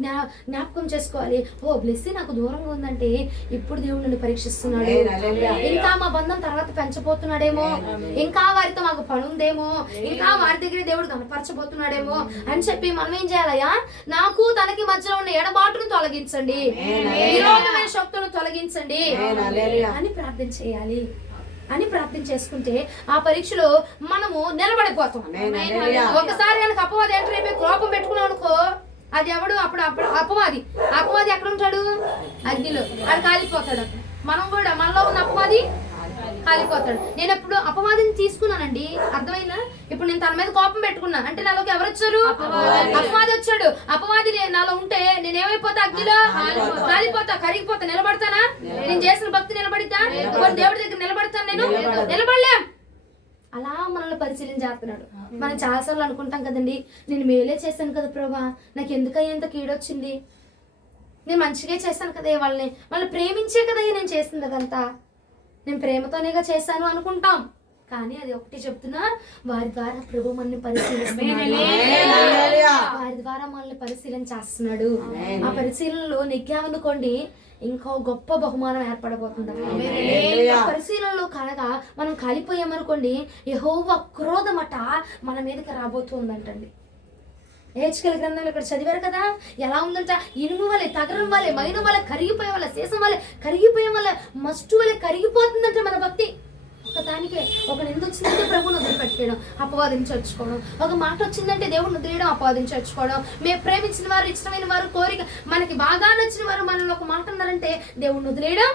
జ్ఞాపకం చేసుకోవాలి, ఓ బ్లెస్సీ నాకు దూరంగా ఉందంటే ఇప్పుడు దేవుడు నన్ను పరీక్షిస్తున్నాడు, ఇంకా మా బంధం తర్వాత పెంచబోతున్నాడేమో, ఇంకా వారితో మాకు పని ఉందేమో, ఇంకా వారి దగ్గర దేవుడు కనపరచబోతున్నాడేమో అని చెప్పి మనం ఏం చేయాలయ్యా? నాకు తనకి మధ్యలో ఉన్న ఎడబాటును తొలగించండి, విరోధమైన శక్తులను తొలగించండి అని ప్రార్థన చేయాలి. అని ప్రార్థన చేసుకుంటే ఆ పరీక్షలో మనము నిలబడిపోతాం. ఒకసారి కనుక అపవాది ఎంటర్ అయిపోయి కోపం పెట్టుకున్నాం అనుకో, అది ఎవడు? అప్పుడు అపవాది ఎక్కడ ఉంటాడు? అగ్నిలో. అది కాలిపోతాడు. మనం కూడా మనలో ఉన్న అపవాది కాలిపోతాడు. నేను ఎప్పుడు అపవాదిని తీసుకున్నానండి, అర్థమైందా? ఇప్పుడు నేను తన మీద కోపం పెట్టుకున్నా అంటే నాలోకి ఎవరు వచ్చారు? అపవాది వచ్చాడు. అపవాది నాలో ఉంటే నేనేమైపోతా? అగ్నిలో కాలిపోతా, కరిగిపోతా. నిలబడతానా? నేను చేసిన భక్తి నిలబడితా? దేవుడి దగ్గర నిలబడతాను? నేను నిలబడలేం. అలా మనల్ని పరిశీలన చేస్తున్నాడు. మనం చాలాసార్లు అనుకుంటాం కదండి, నేను మేలే చేశాను కదా ప్రభా, నాకు ఎందుకయ్యా ఇంత కీడొచ్చింది, నేను మంచిగా చేశాను కదా, వాళ్ళని ప్రేమించే కదా నేను చేసింది అదంతా, నేను ప్రేమతోనేగా చేశాను అనుకుంటాం. కానీ అది ఒకటి చెప్తున్నా, వారి ద్వారా ప్రభు మనల్ని పరిశీలిస్తున్నాడు, వారి ద్వారా మనల్ని పరిశీలన చేస్తున్నాడు. ఆ పరిశీలనలో నెగ్గామనుకోండి, ఇంకో గొప్ప బహుమానం ఏర్పడబోతుంది. పరిశీలనలో కనుక మనం కాలిపోయామనుకోండి, యెహోవా క్రోధమట మన మీదకి రాబోతుందంటండి. హెచ్కేల గ్రంథంలో ఇక్కడ చదివారు కదా, ఎలా ఉందంట? ఇనుము వలె, తగరం వలె, మైనం వలె కరిగిపోయే వల్ల, శేషం వలె కరిగిపోయే వల్ల, మస్టు వలె కరిగిపోతుందంట మన భక్తి. ఒకదానికే ఒక నింద వచ్చిందంటే ప్రభువుని వదిలిపెట్టేయడం, అపవాదించోడం. ఒక మాట వచ్చిందంటే దేవుడిని వదిలేయడం, అపవాదించోడం. మేము ప్రేమించిన వారు, ఇష్టమైన వారు, కోరిక మనకి బాగా నచ్చిన వారు మనల్ని ఒక మాట అన్నారంటే దేవుడిని వదిలేయడం,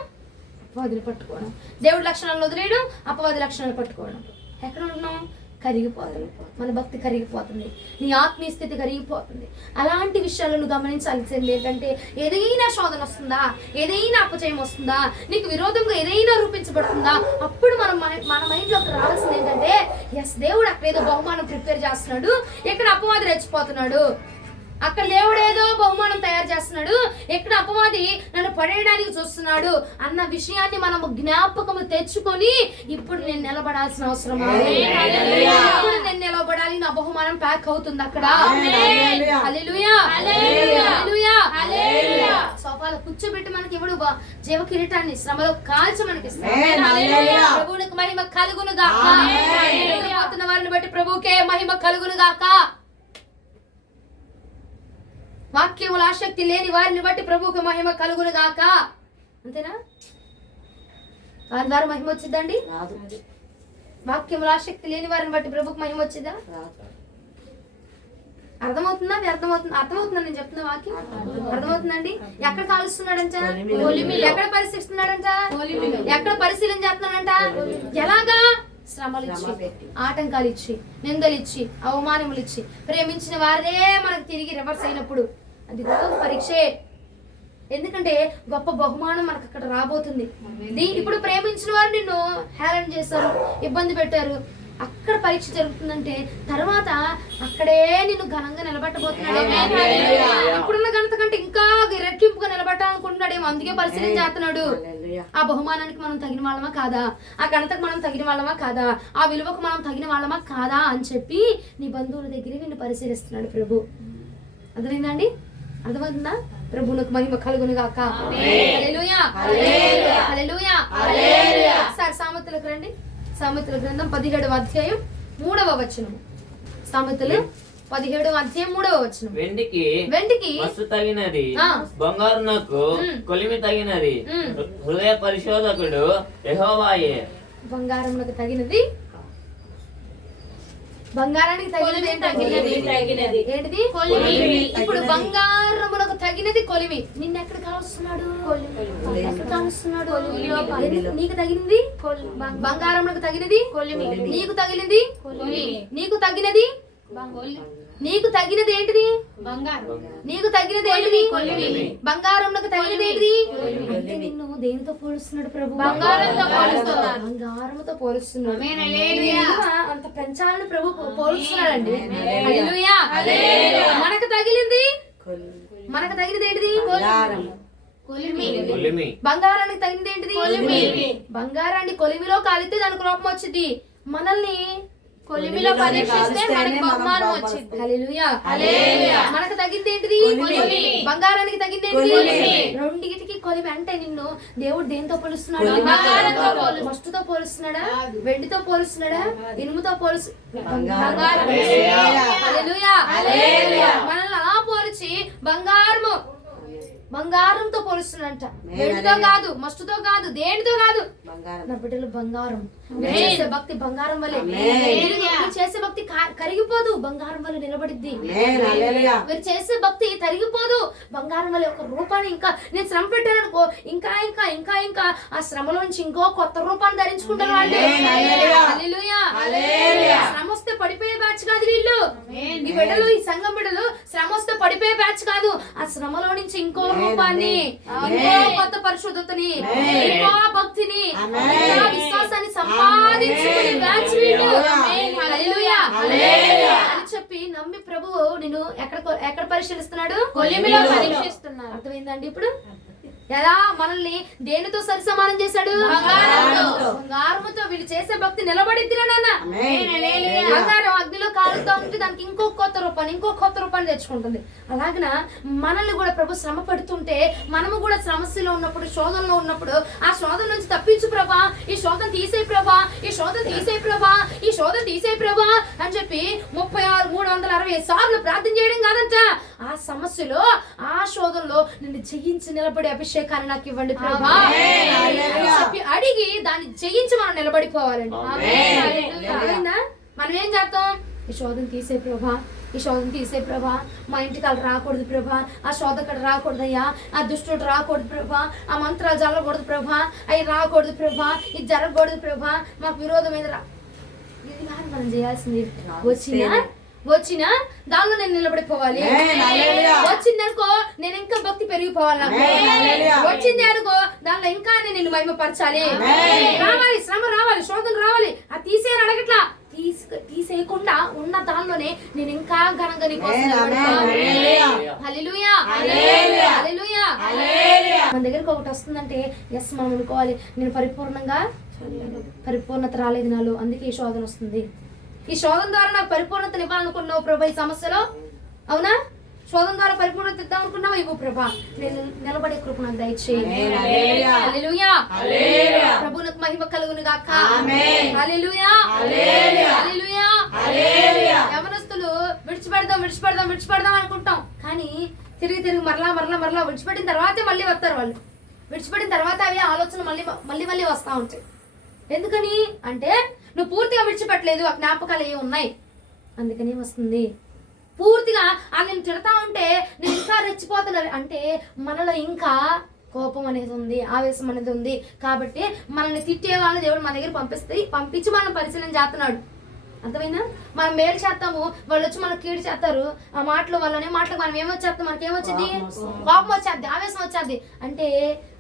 అపవాదిని పట్టుకోవడం. దేవుడి లక్షణాలను వదిలేయడం, అపవాది లక్షణాలు పట్టుకోవడం. ఎక్కడ ఉంటున్నాం? కరిగిపోతుంది. మన భక్తి కరిగిపోతుంది, నీ ఆత్మీయ స్థితి కరిగిపోతుంది. అలాంటి విషయాలను గమనించాల్సింది ఏంటంటే, ఏదైనా శోధన వస్తుందా, ఏదైనా అపజయం వస్తుందా, నీకు విరోధంగా ఏదైనా రూపించబడుతుందా, అప్పుడు మన మైండ్లోకి రావాల్సింది ఏంటంటే, ఎస్ దేవుడు అక్కడ ఏదో బహుమానం ప్రిపేర్ చేస్తున్నాడు, ఇక్కడ అపవాది రెచ్చిపోతున్నాడు. అక్కడ దేవుడు ఏదో బహుమానం తయారు చేస్తున్నాడు, ఇక్కడ అపవాది నన్ను పడేయడానికి చూస్తున్నాడు అన్న విషయాన్ని మనము జ్ఞాపకము తెచ్చుకొని, ఇప్పుడు నేను నిలబడాల్సిన అవసరం ఉంది. ఇప్పుడు నేను నిలబడాలి, నా బహుమానం ప్యాక్ అవుతుంది అక్కడ. హల్లెలూయా, హల్లెలూయా, హల్లెలూయా. సోఫాలో కూర్చోబెట్టి మనకి ఇవ్వడు జీవ కిరీటాన్ని, శ్రమలో కాల్చి మనకి ఇస్తాడు. ప్రభువునికి మహిమ కలుగును గాక. వారిని బట్టి ప్రభువుకే మహిమ కలుగును గాక. వాక్యముల ఆసక్తి లేని వారిని బట్టి ప్రభువుకి మహిమ కలుగును గాక. అంతేనా? వారి ద్వారా మహిమ వచ్చిందండి? వాక్యముల ఆసక్తి లేని వారిని బట్టి ప్రభువుకి మహిమ వచ్చిందా? అర్థమవుతుందా? అర్థమవుతుందా నేను చెప్తున్న వాక్యం? అర్థమవుతుందండి? ఎక్కడ కాలుస్తున్నాడంట? ఎక్కడ పరిశీలిస్తున్నాడంట? ఎక్కడ పరిశీలన చేస్తున్నాడంట? ఎలాగా? శ్రమలు ఇచ్చి, ఆటంకాలు ఇచ్చి, నిందలు ఇచ్చి, అవమానములు ఇచ్చి, ప్రేమించిన వారే మనకు తిరిగి రివర్స్ అయినప్పుడు అది పరీక్షే. ఎందుకంటే గొప్ప బహుమానం మనకు అక్కడ రాబోతుంది. ఇప్పుడు ప్రేమించిన వారు నిన్ను హేళన చేశారు, ఇబ్బంది పెట్టారు, అక్కడ పరీక్ష జరుగుతుందంటే తర్వాత అక్కడే నిన్ను ఘనంగా నిలబెట్టబోతున్నాడు. ఇప్పుడున్న ఘనత కంటే ఇంకా రెట్టింపుగా నిలబెట్టాలనుకుంటున్నాడేమో, అందుకే పరిశీలన చేస్తున్నాడు. ఆ బహుమానానికి మనం తగిన వాళ్ళమా కాదా, ఆ ఘనతకు మనం తగిన వాళ్ళమా కాదా, ఆ విలువకు మనం తగిన వాళ్ళమా కాదా అని చెప్పి నీ బంధువుల దగ్గరే నిన్ను పరిశీలిస్తున్నాడు ప్రభు. అర్థమైందండి? అర్థమవుతుందా? ప్రభువునకు మహిమ కలుగును గాక. హల్లెలూయా, హల్లెలూయా, హల్లెలూయా. సరే సామెతలకు రండి. సామెతల గ్రంథం 17వ అధ్యాయం 3వ వచనం. సామెతలు 17వ అధ్యాయం 3వ వచనం. వెండికి వస్తు తగినది, బంగారునకు కొలిమి తగినది, హృదయ పరిశోధకుడు యెహోవాయే. బంగారమునకు తగినది, బంగారానికి తగినది ఏంటిది? కొలిమి. ఇప్పుడు బంగారమునకు తగినది కొలిమి. నిన్ను ఎక్కడ కాలుస్తున్నాడు? ఎక్కడ కాలుస్తున్నాడు? నీకు తగినది బంగారమునకు తగినది కొలిమి. నీకు తగినది నీకు తగినది నీకు తగినది ఏంటిది? బంగారం. నీకు తగినది ఏంటిది? కొలిమి. బంగారంలోకి తగినది ఏంటిది? అంటే నిన్ను దేనితో పోలుస్తున్నాడు ప్రభు? బంగారంతో పోలుస్తున్నాడు. బంగారంతో పోలుస్తున్నాడు. అంత పెంచాలని ప్రభు పోలుస్తున్నాడండి. హల్లెలూయా. మనకు తగిలింది, మనకు తగినది ఏంటిది? కొలిమి. బంగారానికి తగినది ఏంటిది? కొలిమి. బంగారాన్ని కొలిమిలో కాలితే దానికి రూపం వచ్చింది. మనల్ని కొలిమిలో పరీక్షిస్తే మనకి బహుమానం వచ్చింది. హల్లెలూయా, హల్లెలూయా. మనకు తగింది ఏంటిది? కొలిమి. బంగారానికి తగింది ఏంటిది? రెండింటికి కొలిమి. అంటే నిన్ను దేవుడు దేంతో పోలుస్తున్నాడు? బంగారంతో. వస్తుతో పోలుస్తున్నాడా? వెండితో పోలుస్తున్నాడా? ఇనుముతో బంగారం. హల్లెలూయా, హల్లెలూయా. మనల్ని అలా పోల్చి బంగారంతో పోలుస్తున్నాడంట. వెండితో కాదు, మస్తుతో కాదు, దేనితో కాదు. నా బిడ్డలు బంగారం. చేసే భక్తి బంగారం వల్లే. మీరు చేసే భక్తి కరిగిపోదు, బంగారం వల్ల నిలబడిద్ది. మీరు చేసే భక్తి తరిగిపోదు, బంగారం వల్ల. ఒక రూపాన్ని ఇంకా నేను శ్రమ పెట్టాను అనుకో, ఇంకా ఇంకా ఇంకా ఇంకా ఆ శ్రమలో నుంచి ఇంకో కొత్త రూపాన్ని ధరించుకుంటారు వాళ్ళు. హల్లెలూయా. శ్రమ వస్తే పడిపోయే బ్యాచ్ కాదు వీళ్ళు. ఈ బిడ్డలు, ఈ సంఘం బిడ్డలు శ్రమ వస్తే పడిపోయే బ్యాచ్ కాదు. ఆ శ్రమలో నుంచి ఇంకో రూపాన్ని, ఇంకో కొత్త పరిశుద్ధతని, ఇంకో భక్తిని, విశ్వాసాన్ని సంపాదించుకునే బ్యాచ్ వీళ్ళు. హల్లెలూయా, హల్లెలూయా అని చెప్పి నమ్మి ప్రభువు నిన్ను ఎక్కడ పరిశీలిస్తున్నాడు? కొలిమిలో పరీక్షిస్తున్నాడు. అర్థమైందండి? ఇప్పుడు ఎలా మనల్ని దేనితో సరి సమానం చేశాడు? బంగారముతో. వీళ్ళు చేసే భక్తి నిలబడిద్ది నాన్న. బంగారం అగ్నిలో కాలుతో ఉంటే దానికి ఇంకో కొత్త రూపాన్ని తెచ్చుకుంటుంది. అలాగన మనల్ని కూడా ప్రభు శ్రమ పెడుతుంటే మనము కూడా సమస్యలో ఉన్నప్పుడు, శోధనలో ఉన్నప్పుడు ఆ శోధన నుంచి తప్పించు ప్రభా, ఈ శోధన తీసే ప్రభా, ఈ శోధన తీసే ప్రభా, ఈ శోధన తీసే ప్రభా అని చెప్పి 360 సార్లు ప్రార్థన చేయడం కాదంట. ఆ సమస్యలో, ఆ శోధనలో నిన్ను జయించి నిలబడి అభిషేకాన్ని నాకు ఇవ్వండి ప్రభా చెప్పి అడిగి దాన్ని జయించి మనం నిలబడిపోవాలండి. మనం ఏం చేస్తాం? ఈ శోధన తీసే ప్రభా, ఈ శోధన తీసే ప్రభా, మా ఇంటికి వాళ్ళు రాకూడదు ప్రభా, ఆ శోధకుడు రాకూడదయ్యా, ఆ దుష్టుడు రాకూడదు ప్రభా, ఆ మంత్రాలు జరగకూడదు ప్రభా, అవి రాకూడదు ప్రభా, ఇది జరగకూడదు ప్రభా, మాకు విరోధమైన ఇది కాదు మనం చేయాల్సింది. వచ్చినా దానిలో నేను నిలబడిపోవాలి. వచ్చిందనుకో నేను ఇంకా భక్తి పెరిగిపోవాలి. నాకు వచ్చింది అనుకో దానిలో ఇంకా నేను నిన్ను మహిమపరచాలి. రావాలి, శ్రమ రావాలి, శోధన రావాలి. ఆ తీసేయని అడగట్లా, తీసేయకుండా ఉన్న దానిలోనే నేను ఇంకా ఘనంగా నీకోసం హల్లెలూయా, హల్లెలూయా. మన దగ్గరకు ఒకటి వస్తుందంటే ఎస్ మనం అనుకోవాలి, నేను పరిపూర్ణత రాలేదు నాలో, అందుకే ఈ శోధన వస్తుంది. ఈ శోధన ద్వారా నాకు పరిపూర్ణత ఇవ్వాలనుకున్నావు ప్రభా ఈ సమస్యలో. అవునా? శోధన ద్వారా పరిపూర్ణత ఇద్దాం అనుకున్నావు, ఇవ్వు ప్రభా. నేను నిలబడే కృప నాకు దయచేయి. హల్లెలూయా, ప్రభువునకు మహిమ కలుగును గాక. హల్లెలూయా, హల్లెలూయా. యవనస్తులు విడిచిపెడదాం అనుకుంటాం, కానీ తిరిగి మరలా విడిచిపెట్టిన తర్వాతే మళ్ళీ వస్తారు వాళ్ళు. విడిచిపెట్టిన తర్వాత అవి ఆలోచన మళ్ళీ వస్తూ ఉంటాయి. ఎందుకని అంటే నువ్వు పూర్తిగా విడిచిపెట్టలేదు, ఆ జ్ఞాపకాలు ఏమి ఉన్నాయి, అందుకనే వస్తుంది. పూర్తిగా ఆయన తిడతా ఉంటే నేను ఇంకా రెచ్చిపోతున్నారు అంటే మనలో ఇంకా కోపం అనేది ఉంది, ఆవేశం అనేది ఉంది. కాబట్టి మనల్ని తిట్టే వాళ్ళని దేవుడు మన దగ్గర పంపించి మనం పరిశీలన చేస్తున్నాడు. అర్థమైందా? మనం మేలు చేస్తాము, వాళ్ళు వచ్చి మనకు కీడు చేస్తారు. ఆ మాటలు వాళ్ళనే మాటలు మనం ఏమొచ్చేస్తాం, మనకేమొచ్చింది? కోపం వచ్చేది, ఆవేశం వచ్చేది. అంటే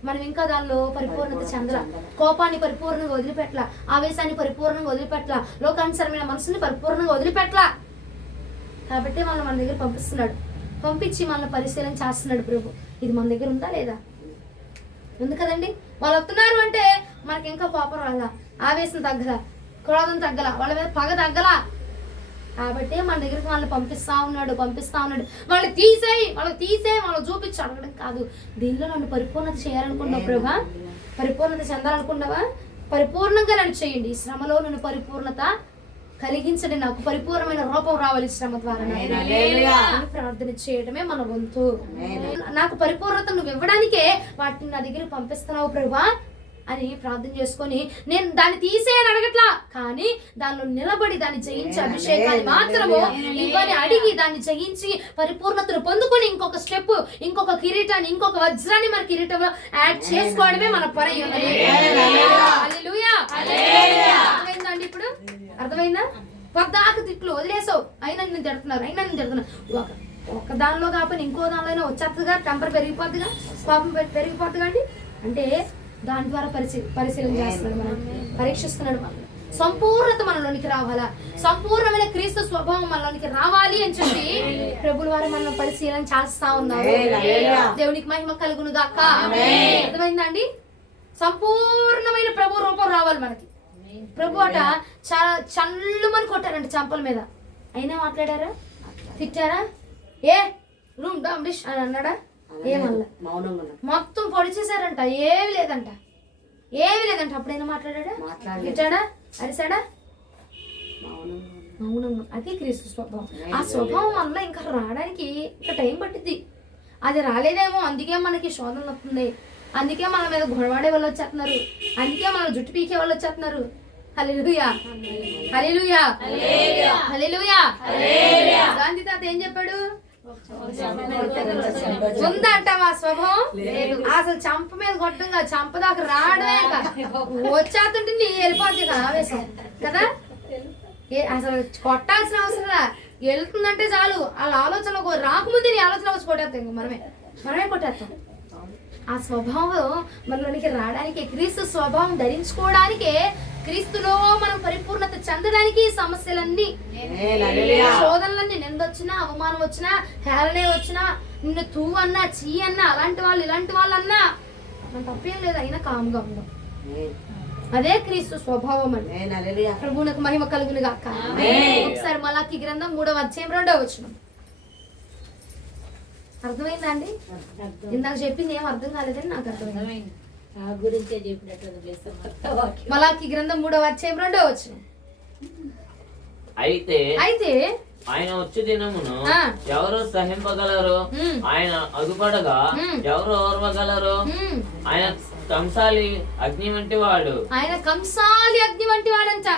మనం ఇంకా దానిలో పరిపూర్ణత చెందల, కోపాన్ని పరిపూర్ణంగా వదిలిపెట్టల, ఆవేశాన్ని పరిపూర్ణంగా వదిలిపెట్టల, లోకానుసరమైన మనసుని పరిపూర్ణంగా వదిలిపెట్టల. కాబట్టి వాళ్ళని మన దగ్గర పంపిస్తున్నాడు, పంపించి మనల్ని పరిశీలన చేస్తున్నాడు ప్రభు. ఇది మన దగ్గర ఉందా లేదా? ఉంది కదండి. వాళ్ళు వస్తున్నారు అంటే మనకి ఇంకా కోపం రాలా, ఆవేశం తగ్గల, క్రోధం తగ్గల, వాళ్ళ మీద పగ తగ్గల. కాబట్టి మన దగ్గరికి వాళ్ళని పంపిస్తా ఉన్నాడు. వాళ్ళకి తీసేయి వాళ్ళకి చూపించి అడగడం కాదు. దీనిలో నన్ను పరిపూర్ణత చేయాలనుకున్నావు ప్రభా, పరిపూర్ణత చెందాలనుకున్నావా? పరిపూర్ణంగా నన్ను చేయండి, ఈ శ్రమలో నన్ను పరిపూర్ణత కలిగించండి, నాకు పరిపూర్ణమైన రూపం రావాలి శ్రమ ద్వారా ప్రార్థన చేయడమే మన వంతు. నాకు పరిపూర్ణత నువ్వు ఇవ్వడానికే వాటిని నా దగ్గర పంపిస్తున్నావు ప్రభా అని ప్రార్థన చేసుకొని, నేను దాన్ని తీసేయని అడగట్లా, కానీ దానిలో నిలబడి దాన్ని జయించి అభిషేకాన్ని మాత్రము ఇవ్వని అడిగి దాన్ని జయించి పరిపూర్ణతను పొందుకొని ఇంకొక స్టెప్, ఇంకొక కిరీటాన్ని, ఇంకొక వజ్రాన్ని మన కిరీటంలో యాడ్ చేసుకోవడమే మన పని. అర్థమైందండి? ఇప్పుడు అర్థమైందా? పద్దాక తిట్లు వదిలేసావు, అయినా నేను తిడుతున్నారు. ఒక దానిలో కాకపోతే ఇంకో దానిలో వచ్చేస్తుందిగా, టెంపర్ పెరిగిపోద్దిగా, కోపం పెరిగిపోద్దిగా అండి. అంటే దాని ద్వారా పరిశీలన చేస్తున్నాడు, మనం పరీక్షిస్తున్నాడు. మనం సంపూర్ణత మనలోనికి రావాలా, సంపూర్ణమైన క్రీస్తు స్వభావం మనలోనికి రావాలి అని చెప్పి ప్రభుల వారు మనం పరిశీలన చేస్తా ఉన్నారు. దేవునికి మహిమ కలుగును గాక. అర్థమైందండి? సంపూర్ణమైన ప్రభు రూపం రావాలి మనకి. ప్రభు అట చాలా చల్లుమని కొట్టారంట చంపల మీద, అయినా మాట్లాడారా? తిట్టారా? ఏ రూమ్ డామ్ డిష్ అని అన్నాడా? ఏమల్లా, మొత్తం పొడిచేశారంట, ఏమి లేదంట. అప్పుడైనా మాట్లాడా? తిట్టాడా? అరిసాడా? మౌనం. అది క్రీస్తు స్వభావం. ఆ స్వభావం మనలో ఇంకా రావడానికి ఇంకా టైం పట్టిద్ది. అది రాలేదేమో, అందుకే మనకి శోధన వస్తుంది, అందుకే మన మీద గొడవాడే వాళ్ళు వచ్చేస్తున్నారు, అందుకే మన జుట్టు పీకే వాళ్ళు వచ్చేస్తున్నారు. హల్లెలూయా, హల్లెలూయా, హల్లెలూయా. గాంధీ తాత ఏం చెప్పాడు? ఉందంట మా స్వభావం. అసలు చంప మీద కొట్టంగా చంప దాకా రావడమే వచ్చేస్తుంటే నీ వెళ్ళిపోద్ది కదా ఆవేశం కదా. అసలు కొట్టాల్సిన అవసరం వెళ్తుందంటే చాలు, వాళ్ళ ఆలోచన రాకముందు నీ ఆలోచన వచ్చి కొట్టేస్తాం, మనమే కొట్టేస్తాం. ఆ స్వభావం మనలోనికి రావడానికి, క్రీస్తు స్వభావం ధరించుకోవడానికే, క్రీస్తులో మనం పరిపూర్ణత చెందడానికి సమస్యలన్నీ, శోధనలన్నీ, నిందొచ్చినా, అవమానం వచ్చినా, హేళనే వచ్చినా, నిన్ను తూ అన్నా, చీ అన్నా, అలాంటి వాళ్ళు ఇలాంటి వాళ్ళు అన్నా మన తప్పేం లేదు, అయినా కామ్గా ఉందాం. అదే క్రీస్తు స్వభావం అండి. ప్రభువునకు మహిమ కలుగును గాక. ఒకసారి మలాకి గ్రంథం 3వ అధ్యాయం 2వ వచనం. అర్థమైందా అండి? ఇందాక చెప్పింది ఏం అర్థం కాలేదని నాకు అర్థమైంది. మలాకి గ్రంథం 3వ అధ్యాయం 2వ వచనం. అయితే ఆయన వచ్చే దినమును ఎవరు సహింపగలరు? ఆయన అదుపడగా ఎవరు ఓర్వగలరు? ఆయన కంసాలి అగ్ని వంటి వాడు. ఆయన కంసాలి అగ్ని వంటి వాడంట.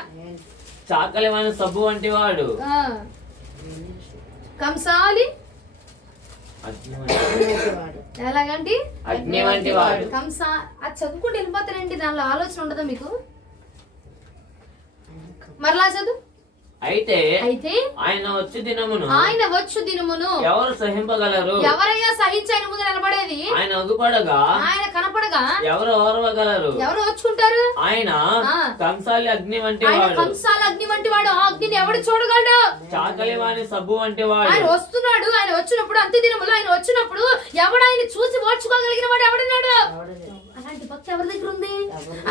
చాకలిమైన సబ్బు వంటి వాడు. కంసాలి ఎలాగండి? అగ్ని వంటి వాడు. కంసా అది చదువుకుంటూ వెళ్ళిపోతారండి, దానిలో ఆలోచన ఉండదా మీకు? మరలా చదువు. అయితే ఆయన వచ్చు దినమును ఎవరు సహింపగలరు? ఎవరయ్యా సహించి ఆయన ముందు నిలబడేది? ఆయన అగుపడగా, ఆయన కనపడగా ఎవరు ఓర్వగలరు? ఎవరు వచ్చుకుంటారు? ఆయన కంసాలి అగ్ని వంటి వాడు. ఆ అగ్నిని ఎవడు చూడగలడు? చాకలి వాని సబ్బు వంటి వాడు. ఆయన వస్తున్నాడు. ఆయన వచ్చినప్పుడు, అంత్య దినములో ఆయన వచ్చినప్పుడు ఎవడు ఆయన చూసి ఓర్చుకోగలిగిన వాడు ఎవడున్నాడు? అలాంటి భక్తి ఎవరి దగ్గర ఉంది?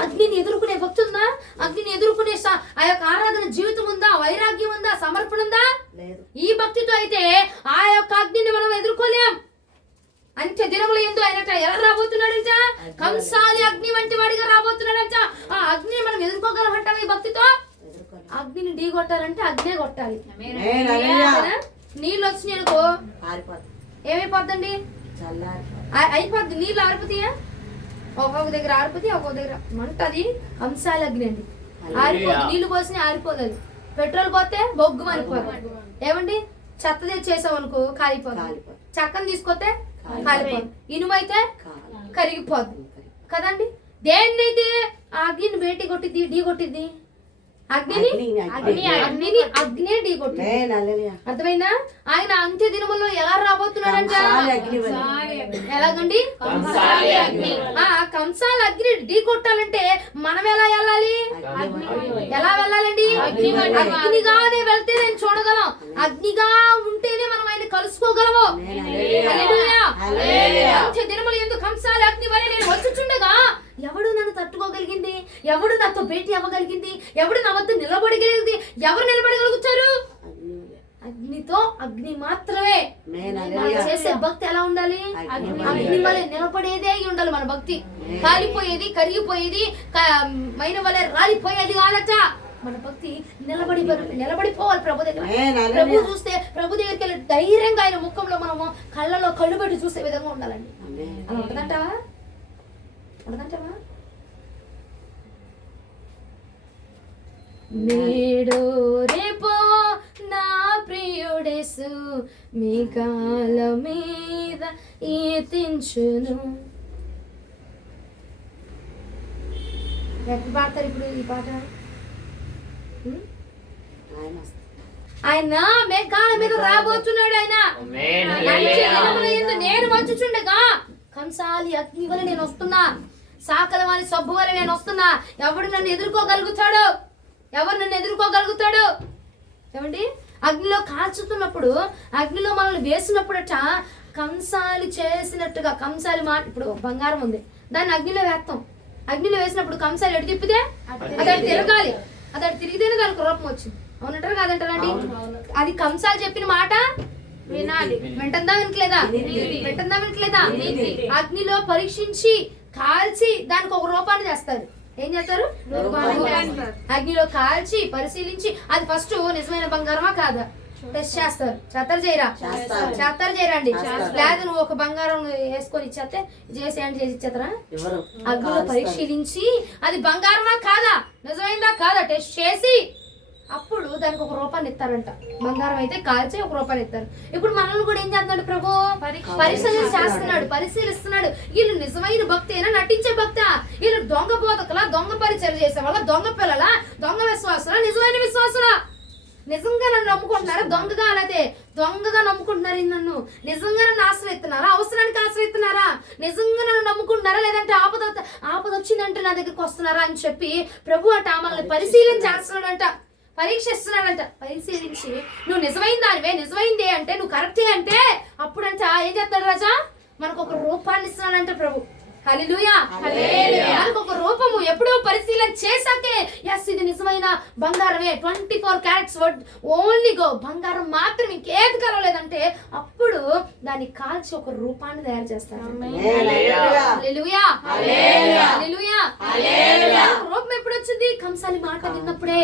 అగ్నిని ఎదుర్కొనే భక్తి ఉందా? అగ్నిని ఎదుర్కొనే ఆ యొక్క ఆరాధన జీవితం ఉందా? వైరాగ్యం ఉందా? సమర్పణ ఉందా? ఈ భక్తితో అయితే ఆ యొక్క అగ్నిని మనం ఎదుర్కోలేం. అంత్య దినముల యందు ఆయన ఎలా రాబోతున్నాడంట? కంసాలి అగ్ని వంటి వాడిగా రాబోతున్నాడంట. ఆ అగ్నిని మనం ఎదుర్కోగలమంటాం ఈ భక్తితో? అగ్నిని ఢీ కొట్టాలంటే అగ్నే కొట్టాలి. నీళ్ళు వచ్చినాయి అనుకో ఏమైపోద్దండి? అయిపోద్ది. నీళ్ళు ఆరిపోతాయా? ఒక్కొక్క దగ్గర ఆరిపోతే, ఒక్కొక్క దగ్గర మంటది. కంసాలి అగ్ని అండి. ఆరిపోదు. నీళ్లు పోసినా ఆరిపోదు. అది పెట్రోల్ పోతే బొగ్గు మరిపోదు. ఏమండి? చెత్త తెచ్చేసావు అనుకో కాలిపోతుంది, చెక్కను తీసుకొస్తే కాలిపోదు, ఇనుమైతే కరిగిపోద్ది కదండి. దేన్నైతే ఆ అగ్నిని బేటి కొట్టిద్ది, ఢీ కొట్టిద్ది, అగ్నిని అగ్నే ఢీ కొట్టింది. అర్థమైందా? ఆయన అంత్య దినములో ఎలా రాబోతున్నాడంట? ఎలాగండి? కంసాల అగ్ని ఢీ కొట్టాలంటే మనం ఎలా వెళ్ళాలి? ఎలా వెళ్ళాలండి? అగ్నిగానే వెళ్తే నేను చూడగలం, అగ్నిగా ఉంటేనే మనం ఆయన కలుసుకోగలము. అంత్య దినములు ఎందుకు కంసాల అగ్ని వలె నేను వచ్చుచుండగా ఎవడు నన్ను తట్టుకోగలిగింది? ఎవడు నాతో భేటీ అవ్వగలిగింది? ఎవడు నా వద్ద నిలబడగలిగింది? ఎవరు నిలబడగలుగుతారు? అగ్నితో అగ్ని మాత్రమే. చేసే భక్తి ఎలా ఉండాలి? అగ్ని వలె నిలబడేదే అయి ఉండాలి మన భక్తి. కాలిపోయేది, కరిగిపోయేది, మైన వలె రాలిపోయేది కాదట మన భక్తి. నిలబడిపోవాలి ప్రభు దగ్గర. ప్రభు చూస్తే ప్రభు దగ్గరికి వెళ్ళి ధైర్యంగా ఆయన ముఖంలో మనము కళ్ళలో కళ్ళు పెట్టి చూసే విధంగా ఉండాలండి. అలా ఉంటుందంటావా? ఉండదంటావా? నేడో రేపో నా ప్రియుడేసు మేఘాల మీద ఈతించును. ఎప్పుడు పాడతారు ఇప్పుడు ఈ పాట? ఆయన మేఘాల మీద రాబోతున్నాడు. ఆయన నేను వచ్చుచుండగా కంసాలి అగ్ని వల్ల నేను వస్తున్నా, సాకలవాని సబ్బు వల్ల నేను వస్తున్నా. ఎవడు నన్ను ఎదుర్కోగలుగుతాడు? ఎవరు నన్ను ఎదుర్కోగలుగుతాడు? ఏమండి? అగ్నిలో కాల్చుతున్నప్పుడు, అగ్నిలో మనల్ని వేసినప్పుడట కంసాలి చేసినట్టుగా, కంసాలి మాట, ఇప్పుడు బంగారం ఉంది, దాన్ని అగ్నిలో వేస్తాం. అగ్నిలో వేసినప్పుడు కంసాలి ఎటు తిప్పితే అతడు తిరగాలి, అతడు తిరిగితేనే దానికి రూపం వచ్చింది. అవునంటారు కాదంటారండి? అది కంసాలి చెప్పిన మాట వినాలి. వింటుందా వినట్లేదా? వింటుందా వినట్లేదా? అగ్నిలో పరీక్షించి కాల్చి దానికి ఒక రూపాన్ని చేస్తారు. ఏం చేస్తారు? అగ్నిలో కాల్చి పరిశీలించి అది ఫస్ట్ నిజమైన బంగారమా కాదా టెస్ట్ చేస్తారు. చేస్తారు చేయరా? చేస్తారు చేయరండి. లేదు నువ్వు ఒక బంగారం వేసుకొని ఇచ్చేస్తే చేసి ఇచ్చేస్తారా? అగ్నిలో పరిశీలించి అది బంగారమా కాదా, నిజమైందా కాదా టెస్ట్ చేసి అప్పుడు దానికి ఒక రూపాన్ని ఇస్తారంట. బంగారం అయితే కాల్చి ఒక రూపాన్ని ఇస్తారు. ఇప్పుడు మనల్ని కూడా ఏం చేస్తున్నాడు ప్రభు? పరిశీలన చేస్తున్నాడు, పరిశీలిస్తున్నాడు. వీళ్ళు నిజమైన భక్తేనా, నటించే భక్తా? వీళ్ళు దొంగ బోధకుల, దొంగ పరిచయం చేసే వాళ్ళ, దొంగ పిల్లల, దొంగ విశ్వాసుల, నిజమైన విశ్వాసుల? నిజంగా నన్ను నమ్ముకుంటున్నారా? దొంగగా అలాగే దొంగగా నమ్ముకుంటున్నారు. నన్ను నిజంగా నన్ను ఆశ్రయిస్తున్నారా? అవసరానికి ఆశ్రయిస్తున్నారా? నిజంగా నన్ను నమ్ముకుంటున్నారా? లేదంటే ఆపద వచ్చిందంటే నా దగ్గరికి వస్తున్నారా అని చెప్పి ప్రభు అట మనల్ని పరిశీలన చేస్తున్నాడంట, పరీక్షిస్తున్నాడంట. పరిశీలించి నువ్వు నిజమైన దానివే, నిజమైందే అంటే, నువ్వు కరెక్టే అంటే అప్పుడంట ఏం చేస్తాడు రాజా? మనకు ఒక రూపాన్ని ఇస్తున్నాడంట ప్రభు. హల్లెలూయా. మనకు ఒక రూపము ఎప్పుడో పరిశీలన చేశాకే ఎస్ ఇది నిజమైన బంగారమే, 24 క్యారెట్స్ ఓన్లీ గో, బంగారం మాత్రం ఇంకేది కలవలేదంటే అప్పుడు దాన్ని కాల్చి ఒక రూపాన్ని తయారు చేస్తారు. రూపం ఎప్పుడు వచ్చింది? కంసాలి మాట విన్నప్పుడే.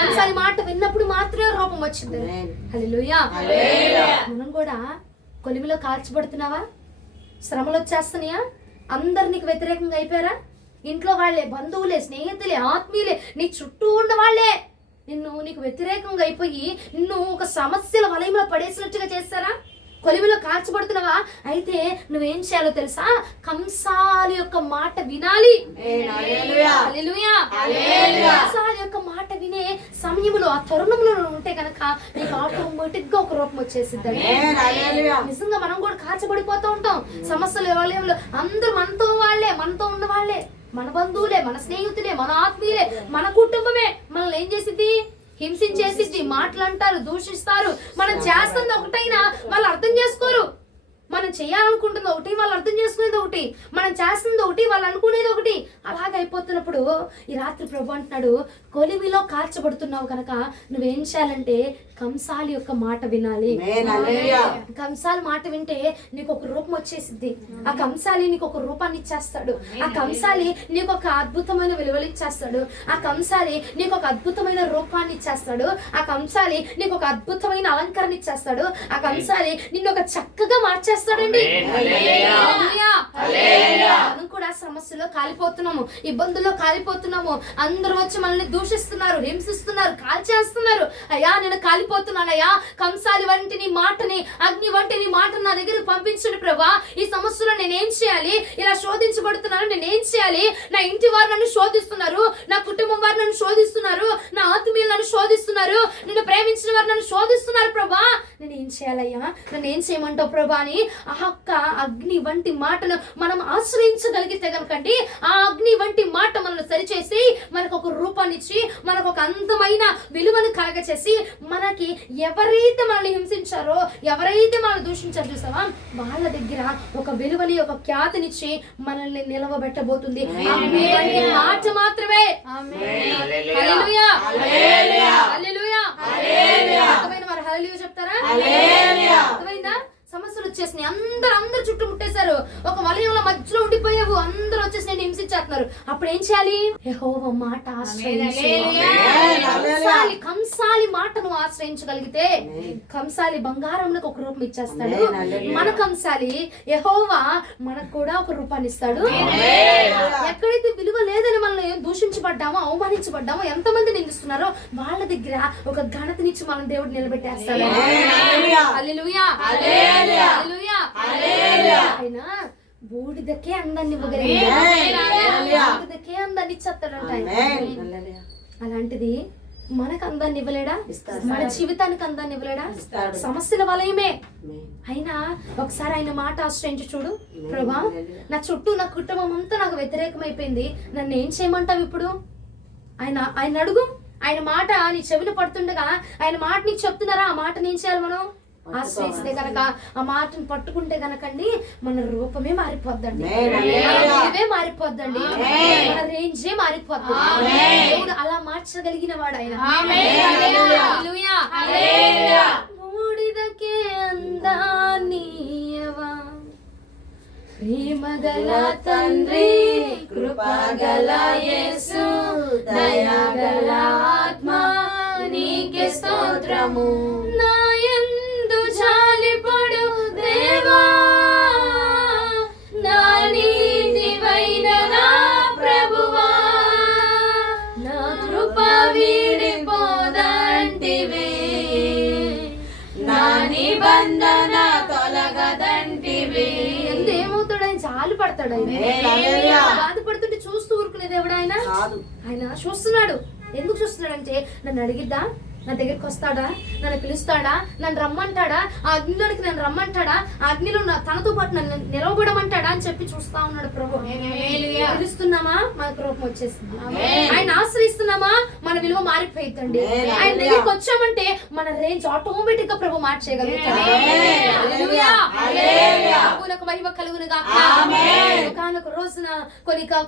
కంసాలి మాట విన్నప్పుడు మాత్రమే రూపం వచ్చింది. హల్లెలూయా. మనం కూడా కొలిమిలో కాల్చబడుతున్నావా? శ్రమలు వచ్చేస్తున్నాయా? అందరు నీకు వ్యతిరేకంగా అయిపోయారా? ఇంట్లో వాళ్ళే, బంధువులే, స్నేహితులే, ఆత్మీయులే, నీ చుట్టూ ఉన్న వాళ్ళే నీకు వ్యతిరేకంగా అయిపోయి నిన్ను ఒక సమస్యల వలయంలో పడేసినట్టుగా చేస్తారా? కొలిమిలో కాల్చబడుతున్నావా? అయితే నువ్వేం చేయాలో తెలుసా? కంసాలి యొక్క మాట వినాలి. కంసాలి యొక్క మాట వినే సమయంలో, ఆ తరుణంలో ఉంటే కనుక నీకు ఆటోమేటిక్ గా ఒక రూపం వచ్చేసింది. నిజంగా మనం కూడా కాల్చబడిపోతూ ఉంటాం సమస్యల వలయంలో. అందరూ మనతో వాళ్ళే, మనతో ఉన్న వాళ్ళే, మన బంధువులే, మన స్నేహితులే, మన ఆత్మీయులే, మన కుటుంబమే మనల్ని ఏం చేసింది? హింసించేసిద్ది, మాటలంటారు, దూషిస్తారు. మనం చేస్తుంది ఒకటైనా వాళ్ళు అర్థం చేసుకోరు. మనం చేయాలనుకుంటుంది ఒకటి, వాళ్ళు అర్థం చేసుకునేది ఒకటి. మనం చేస్తుంది ఒకటి, వాళ్ళు అనుకునేది ఒకటి. అలాగే అయిపోతున్నప్పుడు ఈ రాత్రి ప్రభు అంటున్నాడు, కొలిమిలో కాల్చబడుతున్నావు కనుక నువ్వేం చేయాలంటే కంసాలి యొక్క మాట వినాలి. కంసాలి మాట వింటే నీకు ఒక రూపం వచ్చేసిద్ది. ఆ కంసాలి నీకు ఒక రూపాన్ని ఇచ్చేస్తాడు. ఆ కంసాలి నీకు ఒక అద్భుతమైన విలువలు ఇచ్చేస్తాడు. ఆ కంసాలి నీకు ఒక అద్భుతమైన రూపాన్ని ఇచ్చేస్తాడు. ఆ కంసాలి నీకు ఒక అద్భుతమైన అలంకరణ ఇచ్చేస్తాడు. ఆ కంసాలి నిన్ను ఒక చక్కగా మార్చేస్తాడండి. మనం కూడా సమస్యలో కాలిపోతున్నాము, ఇబ్బందుల్లో కాలిపోతున్నాము. అందరూ వచ్చి మనల్ని దూషిస్తున్నారు, హింసిస్తున్నారు, కాల్చేస్తున్నారు. అయ్యా నేను కాలిపోతున్నానయ్యా, కంసాలి వంటి నీ మాటని, అగ్ని వంటి నీ మాటను నా దగ్గరకు పంపించండి ప్రభా. ఈ సమస్యలో నేనేం చేయాలి? ఇలా శోధించబడుతున్నాను, నేనేం చేయాలి? నా ఇంటి వారు నన్ను శోధిస్తున్నారు, నా కుటుంబం వారు నన్ను శోధిస్తున్నారు, నా ఆత్మీయులు నన్ను శోధిస్తున్నారు, నిన్ను ప్రేమించిన వారు నన్ను శోధిస్తున్నారు ప్రభా. నేను ఏం చేయాలయ్యా? నన్ను ఏం చేయమంటావు ప్రభా అని ఆ ఒక్క అగ్ని వంటి మాటను మనం ఆశ్రయించగలిగితే కనుకండి, ఆ అగ్ని వంటి మాట మనల్ని సరిచేసి మనకు ఒక రూపాన్ని ఇచ్చి మనకు ఒక అందమైన విలువను కలగచేసి మనకి ఎవరైతే మనల్ని హింసించారో, ఎవరైతే మనల్ని దూషించారో చూసావా, వాళ్ళ దగ్గర ఒక విలువని, ఒక ఖ్యాతినిచ్చి మనల్ని నిలవబెట్టబోతుంది మాట మాత్రమే. హల్లెలూయా, హల్లెలూయా, అర్థమైన వారు హల్లెలూయా చెప్తారా? అర్థమైందా? సమస్యలు వచ్చేసినాయి, అందరూ చుట్టుముట్టేశారు, ఒక వలయంలో మధ్యలో ఉండిపోయావు, అందరూ వచ్చేసి నేను హింసించేస్తున్నారు. అప్పుడు ఏం చేయాలి? యెహోవా మాట ఆశ్రయించు. కంసాలి మాటను ఆశ్రయించగలిగితే కంసాలి బంగారంలో ఒక రూపం ఇచ్చేస్తాడు. మన కంసాలి యెహోవా మనకు కూడా ఒక రూపాన్ని ఇస్తాడు. ఎక్కడైతే విలువ లేదని మనల్ని దూషించబడ్డామో, అవమానించబడ్డామో, ఎంతమంది నిందిస్తున్నారో వాళ్ళ దగ్గర ఒక ఘనతనిచ్చి మనం దేవుడు నిలబెట్టేస్తాడు. హల్లెలూయా, హల్లెలూయా, ఆయన బూడిదకే అందాన్ని ఇవ్వగలిగాడు, బూడిదకే అందాన్ని ఇచ్చేస్తాడంట ఆయన. అలాంటిది మనకు అందాన్ని ఇవ్వలేడా? మన జీవితానికి అందాన్ని ఇవ్వలేడా? సమస్యల వలయమే అయినా ఒకసారి ఆయన మాట ఆశ్రయించి చూడు. ప్రభా, నా చుట్టూ నా కుటుంబం అంతా నాకు వ్యతిరేకమైపోయింది, నన్ను ఏం చేయమంటావు ఇప్పుడు? ఆయన అడుగు. ఆయన మాట నీ చెవిన పడుతుండగా ఆయన మాట నీకు చెప్తున్నారా? ఆ మాట ఏం చేయాలి? మనం ఆశ్రయిస్తే గనక, ఆ మాటను పట్టుకుంటే గనకండి మన రూపమే మారిపోద్దండి, మన మారిపోద్దండి, మన రేంజే మారిపోద్ది. దేవుడు అలా మార్చగలిగిన వాడు ఆయన. బూడిదకే అందానియవా, ప్రేమగల తండ్రి, కృపగల యేసు, దయాగల ఆత్మ, నీకే స్తోత్రము. నాయందు జాలిపడు దేవా, నా నీతివైన నా ప్రభువా, నా కృప వీడిపోదంటివే, నా నిబంధన తొలగదంటివే. ఏమవుతాడు? ఆయన చాలు పడతాడు. ఆయన బాధపడుతుంటే చూస్తూ ఊరుకునే దేవుడు ఆయన. ఆయన చూస్తున్నాడు. ఎందుకు చూస్తున్నాడు అంటే, నన్ను అడిగిద్దా, నా దగ్గరికి వస్తాడా, నన్ను పిలుస్తాడా, నన్ను రమ్మంటాడా, ఆ అగ్నిలోనికి నన్ను రమ్మంటాడా, ఆ అగ్నిలో తనతో పాటు నన్ను నిలవబడమంటాడా అని చెప్పి చూస్తా ఉన్నాడు ప్రభు. పిలుస్తున్నామా మనకు రూపం వచ్చేసింది, ఆయన ఆశ్రయిస్తున్నామా మన విలువ మారిపోయిందండి. ఆయన దగ్గరికి వచ్చామంటే మన రేంజ్ ఆటోమేటిక్ గా ప్రభు మార్చేయగలుగుతాడు. మహిమ కలుగును గాక. ఒకనొక రోజున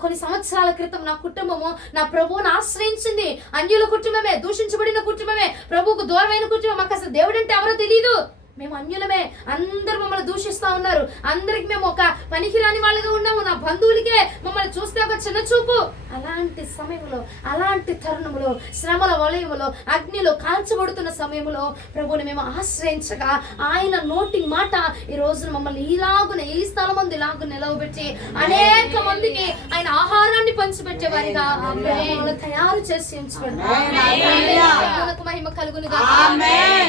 కొన్ని సంవత్సరాల క్రితం నా కుటుంబము నా ప్రభువును ఆశ్రయించింది. అన్యుల కుటుంబమే, దూషించబడిన కుటుంబమే, ప్రభువుకు దూరమైన కుటుంబం. మాకు అసలు దేవుడు అంటే ఎవరో తెలియదు, మేము అన్యులమే, అందరు మమ్మల్ని దూషిస్తా ఉన్నారు, అందరికి మేము ఒక పనికిరాని వాళ్ళగా ఉన్నాము, నా బంధువులకే మమ్మల్ని చూస్తే ఒక చిన్న చూపు. అలాంటి సమయంలో, అలాంటి తరుణంలో, శ్రమల వలయములో, అగ్నిలో కాల్చబడుతున్న సమయంలో ప్రభువుని మేము ఆశ్రయించగా ఆయన నోటి మాట ఈ రోజున మమ్మల్ని ఈ స్థలం మంది ఇలాగ నిలవబెట్టి అనేక మందికి ఆయన ఆహారాన్ని పంచిపెట్టేవారిగా తయారు చేసి ఉంచుకున్నాడు. మహిమ కలుగును గాక.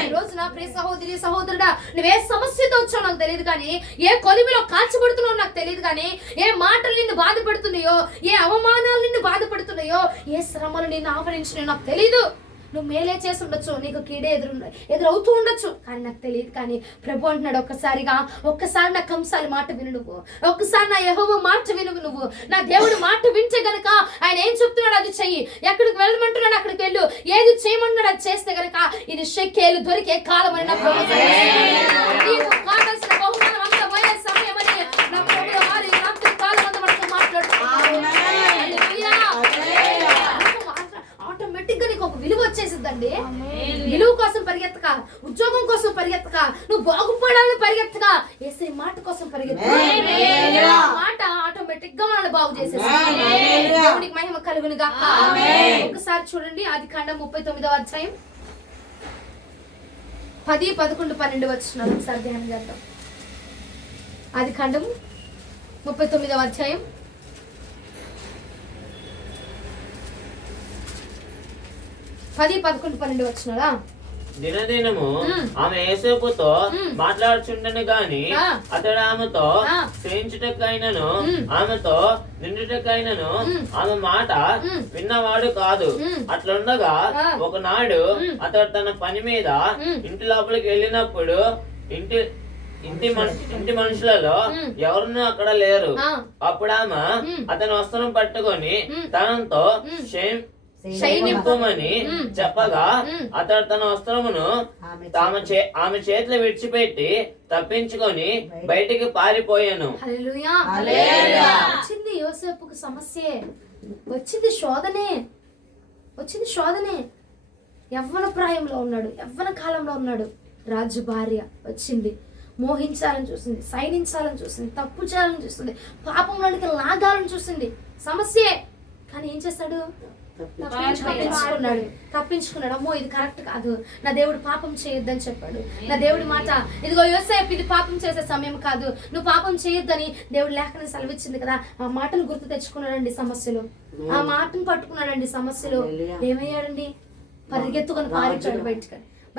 ఈ రోజున ప్రియ సహోదరి సహోదరుడా, నువ్వే సమస్యతో వచ్చావు నాకు తెలియదు కానీ, ఏ కొలిమిలో కాల్చబడుతున్నావు నాకు తెలియదు కానీ, ఏ మాటలు నిన్ను బాధపడుతున్నాయో, ఏ అవమానాలు నిన్ను బాధపడుతున్నాయో, ఏ శ్రమలు నిన్ను ఆవరించినాయో నాకు తెలీదు. నువ్వు మేలే చేసి ఉండొచ్చు, నీకు కీడే ఎదురవుతూ ఉండొచ్చు, కానీ నాకు తెలియదు. కానీ ప్రభు అంటున్నాడు, ఒక్కసారి నా కంసాలి మాట విను నువ్వు, ఒక్కసారి నా యెహోవా మాట విను నువ్వు. నా దేవుడు మాట వింటే గనక ఆయన ఏం చెప్తున్నాడు అది చెయ్యి, ఎక్కడికి వెళ్ళమంటున్నాడు అక్కడికి వెళ్ళు, ఏది చేయమంటున్నాడు అది చేస్తే గనక ఇది షెకేలు దొరికే కాలం అని నా ప్రభు కావాల్సిన బహుమానం అంతా పోయే సమయం అని నా ప్రభు వారి రాత్రి కాలం అంతా మనతో మాట్లాడుతున్నాడు. ఆటోమేటిక్ గా నీకు ఒక విలువ వచ్చేసిద్దండి. విలువ కోసం పరిగెత్తక, ఉద్యోగం కోసం పరిగెత్తక, నువ్వు బాగుపడాలని పరిగెత్తక, యేసయ్య మాట కోసం పరిగెత్తక, మాట ఆటోమేటిక్ గా మనల్ని బాగు చేసేస్తుంది. దేవునికి మహిమ కలుగును గాక. ఒకసారి చూడండి ఆదికాండం 39వ అధ్యాయం 10, 11, 12 వచనాలు ఒకసారి ధ్యానం చేద్దాం. ఆదికాండం 39వ అధ్యాయం 10, 11, 12 వచనాలా? దినదినము ఆమె యోసేపుతో మాట్లాడుచుండను గాని అతడు ఆమెతో చేయించుటకైనను ఆమెతో నిండుటకైనను ఆమె మాట విన్నవాడు కాదు. అట్లుండగా ఒకనాడు అతడు తన పని మీద ఇంటి లోపలికి వెళ్ళినప్పుడు ఇంటి మనుషులలో ఎవరునూ అక్కడ లేరు. అప్పుడు ఆమె అతని వస్త్రం పట్టుకొని తనంతో నింపమని చెప్పగా అతడు తన వస్త్రమును ఆమె చేతిలో విడిచిపెట్టి తప్పించుకొని బయటికి పారిపోయాను. హల్లెలూయా. వచ్చింది యోసేపుకు సమస్యే, వచ్చింది శోధనే. యవ్వన ప్రాయంలో ఉన్నాడు, యవ్వన కాలంలో ఉన్నాడు. రాజు భార్య వచ్చింది, మోహించాలని చూసింది, సైనించాలని చూసింది, తప్పు చేయాలని చూసింది, పాపంలోనికి లాగాలని చూసింది. సమస్యే. కానీ ఏం చేస్తాడు? తప్పించుకున్నాడు. అమ్మో ఇది కరెక్ట్ కాదు, నా దేవుడు పాపం చేయొద్దని చెప్పాడు. నా దేవుడి మాట, ఇదిగో యోసేపు ఇది పాపం చేసే సమయం కాదు, నువ్వు పాపం చేయొద్దని దేవుడు లేఖని సెలవిచ్చింది కదా. ఆ మాటను గుర్తు తెచ్చుకున్నాడండి సమస్యలు, ఆ మాటను పట్టుకున్నాడండి సమస్యలు. ఏమయ్యాడండి? పరిగెత్తుకొని పారిపోయాడు,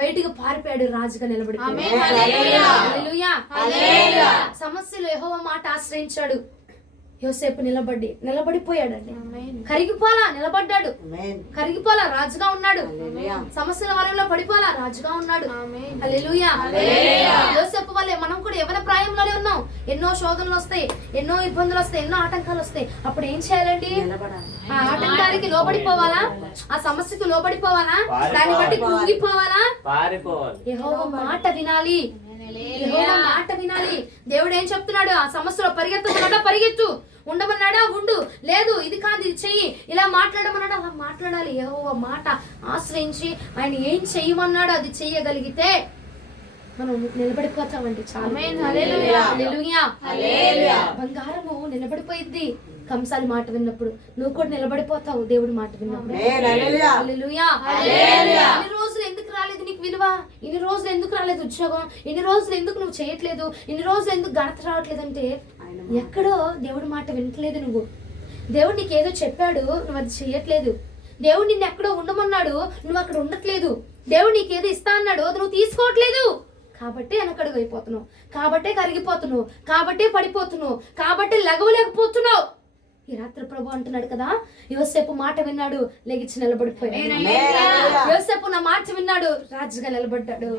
బయటికి పారిపోయాడు, రాజుగా నిలబడిపోయాడు. సమస్యలు యెహోవా మాట ఆశ్రయించాడు. యోసేపు నిలబడిపోయాడండి. కరిగిపోలా, నిలబడ్డాడు. కరిగిపోలా, రాజుగా ఉన్నాడు. సమస్యల వలయంలో పడిపోలా, రాజుగా ఉన్నాడు. హల్లెలూయా. యోసేపు వల్లే మనం కూడా యవ్వన ప్రాయంలోనే ఉన్నాం. ఎన్నో శోధనలు వస్తాయి, ఎన్నో ఇబ్బందులు వస్తాయి, ఎన్నో ఆటంకాలు వస్తాయి. అప్పుడు ఏం చేయాలండి? ఆ ఆటంకానికి లోబడిపోవాలా? ఆ సమస్యకు లోబడిపోవాలా? దాన్ని బట్టి కుంగిపోవాలా? యెహోవా మాట వినాలి. దేవుడు ఏం చెప్తున్నాడు? ఆ సమస్యలో పరిగెత్తమన్నాడా? పరిగెత్తు. ఉండమన్నాడా? ఉండు. లేదు ఇది కాదు ఇది చెయ్యి, ఇలా మాట్లాడమన్నాడా? అలా మాట్లాడాలి. యెహోవా మాట ఆశ్రయించి ఆయన ఏం చెయ్యమన్నాడో అది చెయ్యగలిగితే మనం నిలబడిపోతామండి. బంగారము నిలబడిపోయింది కంసాలి మాట విన్నప్పుడు. నువ్వు కూడా నిలబడిపోతావు దేవుడి మాట విన్నప్పుడు. ఇన్ని రోజులు ఎందుకు రాలేదు నీకు విలువ? ఇన్ని రోజులు ఎందుకు రాలేదు ఉద్యోగం? ఇన్ని రోజులు ఎందుకు నువ్వు చేయట్లేదు? ఇన్ని రోజులు ఎందుకు ఘనత రావట్లేదు అంటే ఎక్కడో దేవుడి మాట వినట్లేదు. నువ్వు దేవుడు నీకు ఏదో చెప్పాడు, నువ్వు అది చేయట్లేదు. దేవుడు నిన్ను ఎక్కడో ఉండమన్నాడు, నువ్వు అక్కడ ఉండట్లేదు. దేవుడు నీకేదో ఇస్తా అన్నాడు, అది నువ్వు తీసుకోవట్లేదు. కాబట్టి వెనకడుగు అయిపోతున్నావు, కాబట్టే కరిగిపోతున్నావు, కాబట్టే పడిపోతున్నావు, కాబట్టే లెగవలేకపోతున్నావు. ఈ రాత్రి ప్రభు అంటున్నాడు కదా, యోసేపు మాట విన్నాడు, లెగిచి నిలబడిపోయాడు. యోసేపు నా మాట విన్నాడు, రాజుగా నిలబడ్డాడు.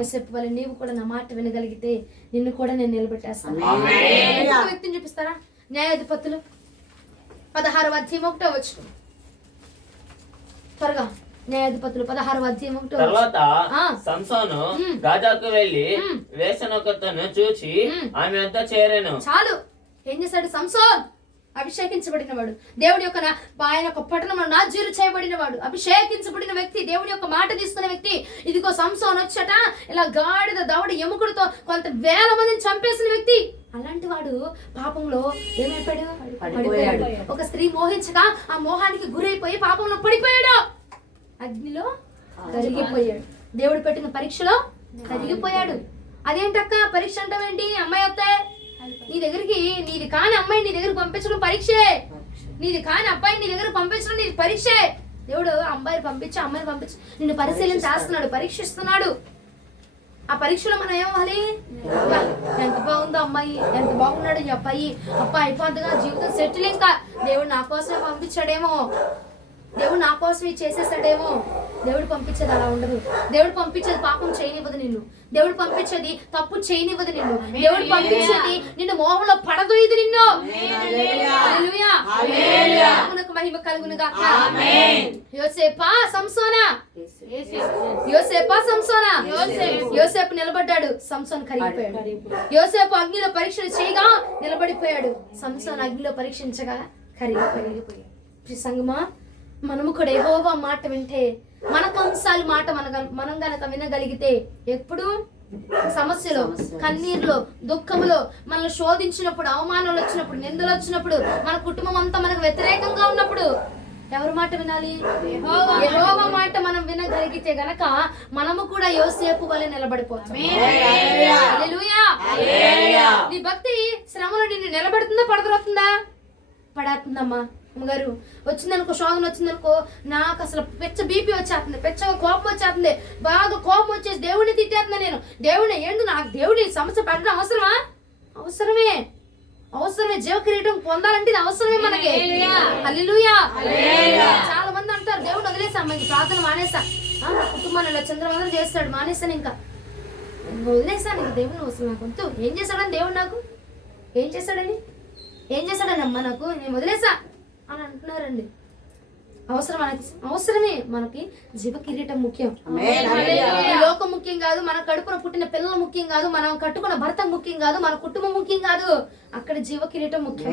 యోసేపు వల్ల నీవు కూడా నా మాట వినగలిగితే నిన్ను కూడా నేను నిలబెట్టేస్తాను. వ్యక్తిని చూపిస్తారా? న్యాయాధిపతులు 16వ అధ్యాయం 1వ వచనం. త్వరగా న్యాయాధిపతులు 16వ అధ్యాయం 1వ వచనం. తర్వాత సంసోను రాజాకు వెళ్లి వేశ్యనొకతను చూచి ఆమె వద్ద చేరెను. చాలు. ఏం చేశాడు సంసోన్? అభిషేకించబడిన వాడు, దేవుడి యొక్క ఆయన యొక్క పట్టణంలో నాజీరు చేయబడిన వాడు, అభిషేకించబడిన వ్యక్తి, దేవుడి యొక్క మాట తీసుకున్న వ్యక్తి. ఇదిగో సంసోన్ వచ్చట ఇలా గాడిద దవడ ఎముకలతో కొంత వేల మందిని చంపేసిన వ్యక్తి. అలాంటి వాడు పాపంలో ఏమైపోయాడు? పడిపోయాడు. ఒక స్త్రీ మోహించగా ఆ మోహానికి గురైపోయి పాపంలో పడిపోయాడు, అగ్నిలో కరిగిపోయాడు. దేవుడు పెట్టిన పరీక్షలో కరిగిపోయాడు. అదేంటక్క పరీక్ష అంటావేంటి? అమ్మాయి వస్తే నీ దగ్గరికి, నీది కాని అమ్మాయి నీ దగ్గర పంపించడం పరీక్షే, నీది కాని అబ్బాయి నీ దగ్గర పంపించడం నీది పరీక్షే. దేవుడు అమ్మాయిని పంపించి నిన్ను పరిశీలన చేస్తున్నాడు, పరీక్షిస్తున్నాడు. ఆ పరీక్షలో మనం ఏమవ్వాలి? ఎంత బాగుందో అమ్మాయి, ఎంత బాగున్నాడు ఈ అబ్బాయి, అబ్బాయి అయిపోద్దుగా జీవితం సెటిల్. ఇంకా దేవుడు నా కోసమే పంపించాడేమో, దేవుడు నా కోసం చేసేసాడేమో. దేవుడు పంపించేది అలా ఉండదు. దేవుడు పంపించేది పాపం చేయనివ్వదు నిన్ను, దేవుడు పంపించేది తప్పు చేయనివ్వదు నిన్ను, దేవుడు పంపించేది నిన్ను మోహంలో పడదోయదు నిన్ను. మహిమ కలుగును గాక. యోసేపా సంసోనా? యోసేపు నిలబడ్డాడు, సంసోన్ కరిగిపోయాడు. యోసేపు అగ్నిలో పరీక్షలు చేయగా నిలబడిపోయాడు, సంసోన్ అగ్నిలో పరీక్షించగా కరిగిపోయాడు. సంగమా, మనము కూడా యెహోవా మాట వింటే, మన కంసాలి మాట మనం గనక వినగలిగితే, ఎప్పుడు సమస్యలో, కన్నీరులో, దుఃఖంలో, మనల్ని శోధించినప్పుడు, అవమానాలు వచ్చినప్పుడు, నిందలు వచ్చినప్పుడు, మన కుటుంబం అంతా మనకు వ్యతిరేకంగా ఉన్నప్పుడు ఎవరి మాట వినాలి? యెహోవా మాట మనం వినగలిగితే గనక మనము కూడా యోసేపు వలె నిలబడిపోతాం. హల్లెలూయా. నీ భక్తి శ్రమలో నిన్ను నిలబెడుతుందా పడదవుతుందా? పడేస్తుందమ్మా. అమ్మగారు వచ్చిందనుకో, శోధన వచ్చిందనుకో, నాకు అసలు పెచ్చ బీపీ వచ్చేస్తుంది, పెచ్చగా కోపం వచ్చేస్తుంది, బాగా కోపం వచ్చేసి దేవుడిని తిట్టేస్తున్నా నేను. దేవుడిని ఏంటి నాకు దేవుడి సమస్య పెట్టడం అవసరమా? అవసరమే. జీవ కిరీటం పొందాలంటే ఇది అవసరమే మనకి. హల్లెలూయా. చాలా మంది అంటారు దేవుడిని వదిలేసాం, మనకి ప్రార్థన మానేసా, కుటుంబాన్ని చంద్రవందరూ చేస్తాడు, మానేస్తాను, ఇంకా వదిలేసాను, ఇంకా దేవుడిని అవసరం నాకు వద్దు. ఏం చేశాడని దేవుడు నాకు ఏం చేశాడని అమ్మ నాకు, నేను వదిలేసా అని అంటున్నారండి. అవసరమే మనకి జీవ కిరీటం ముఖ్యం. ఈ లోకం ముఖ్యం కాదు, మన కడుపున పుట్టిన పిల్లలు ముఖ్యం కాదు, మనం కట్టుకున్న భర్త ముఖ్యం కాదు, మన కుటుంబం ముఖ్యం కాదు, అక్కడ జీవ కిరీటం ముఖ్యం.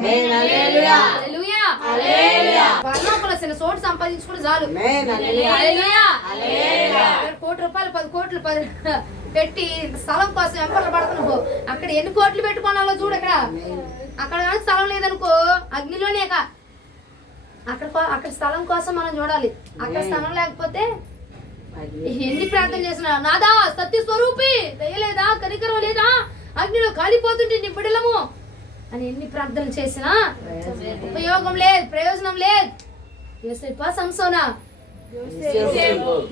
పరలోకలసిన చోటు సంపాదించుకుని చాలు. ₹1 కోట్లు 10 కోట్లు పెట్టి స్థలం కోసం వెంపర్లు పడుతున్నావు, అక్కడ ఎన్ని కోట్లు పెట్టుకోవాలో చూడు. అక్కడ కానీ స్థలం లేదనుకో అగ్నిలోనేక, అక్కడ స్థలం కోసం మనం చూడాలి. అక్కడ స్థలం లేకపోతే ఎన్ని ప్రార్థన చేసినా, నాదా సత్య స్వరూపి దయలేదా, కనికరం లేదా, అగ్నిలో కాలిపోతుంటే నీ బిడ్డలము అని ఎన్ని ప్రార్థనలు చేసినా ఉపయోగం లేదు, ప్రయోజనం లేదు. యోసేపా సంసోనా?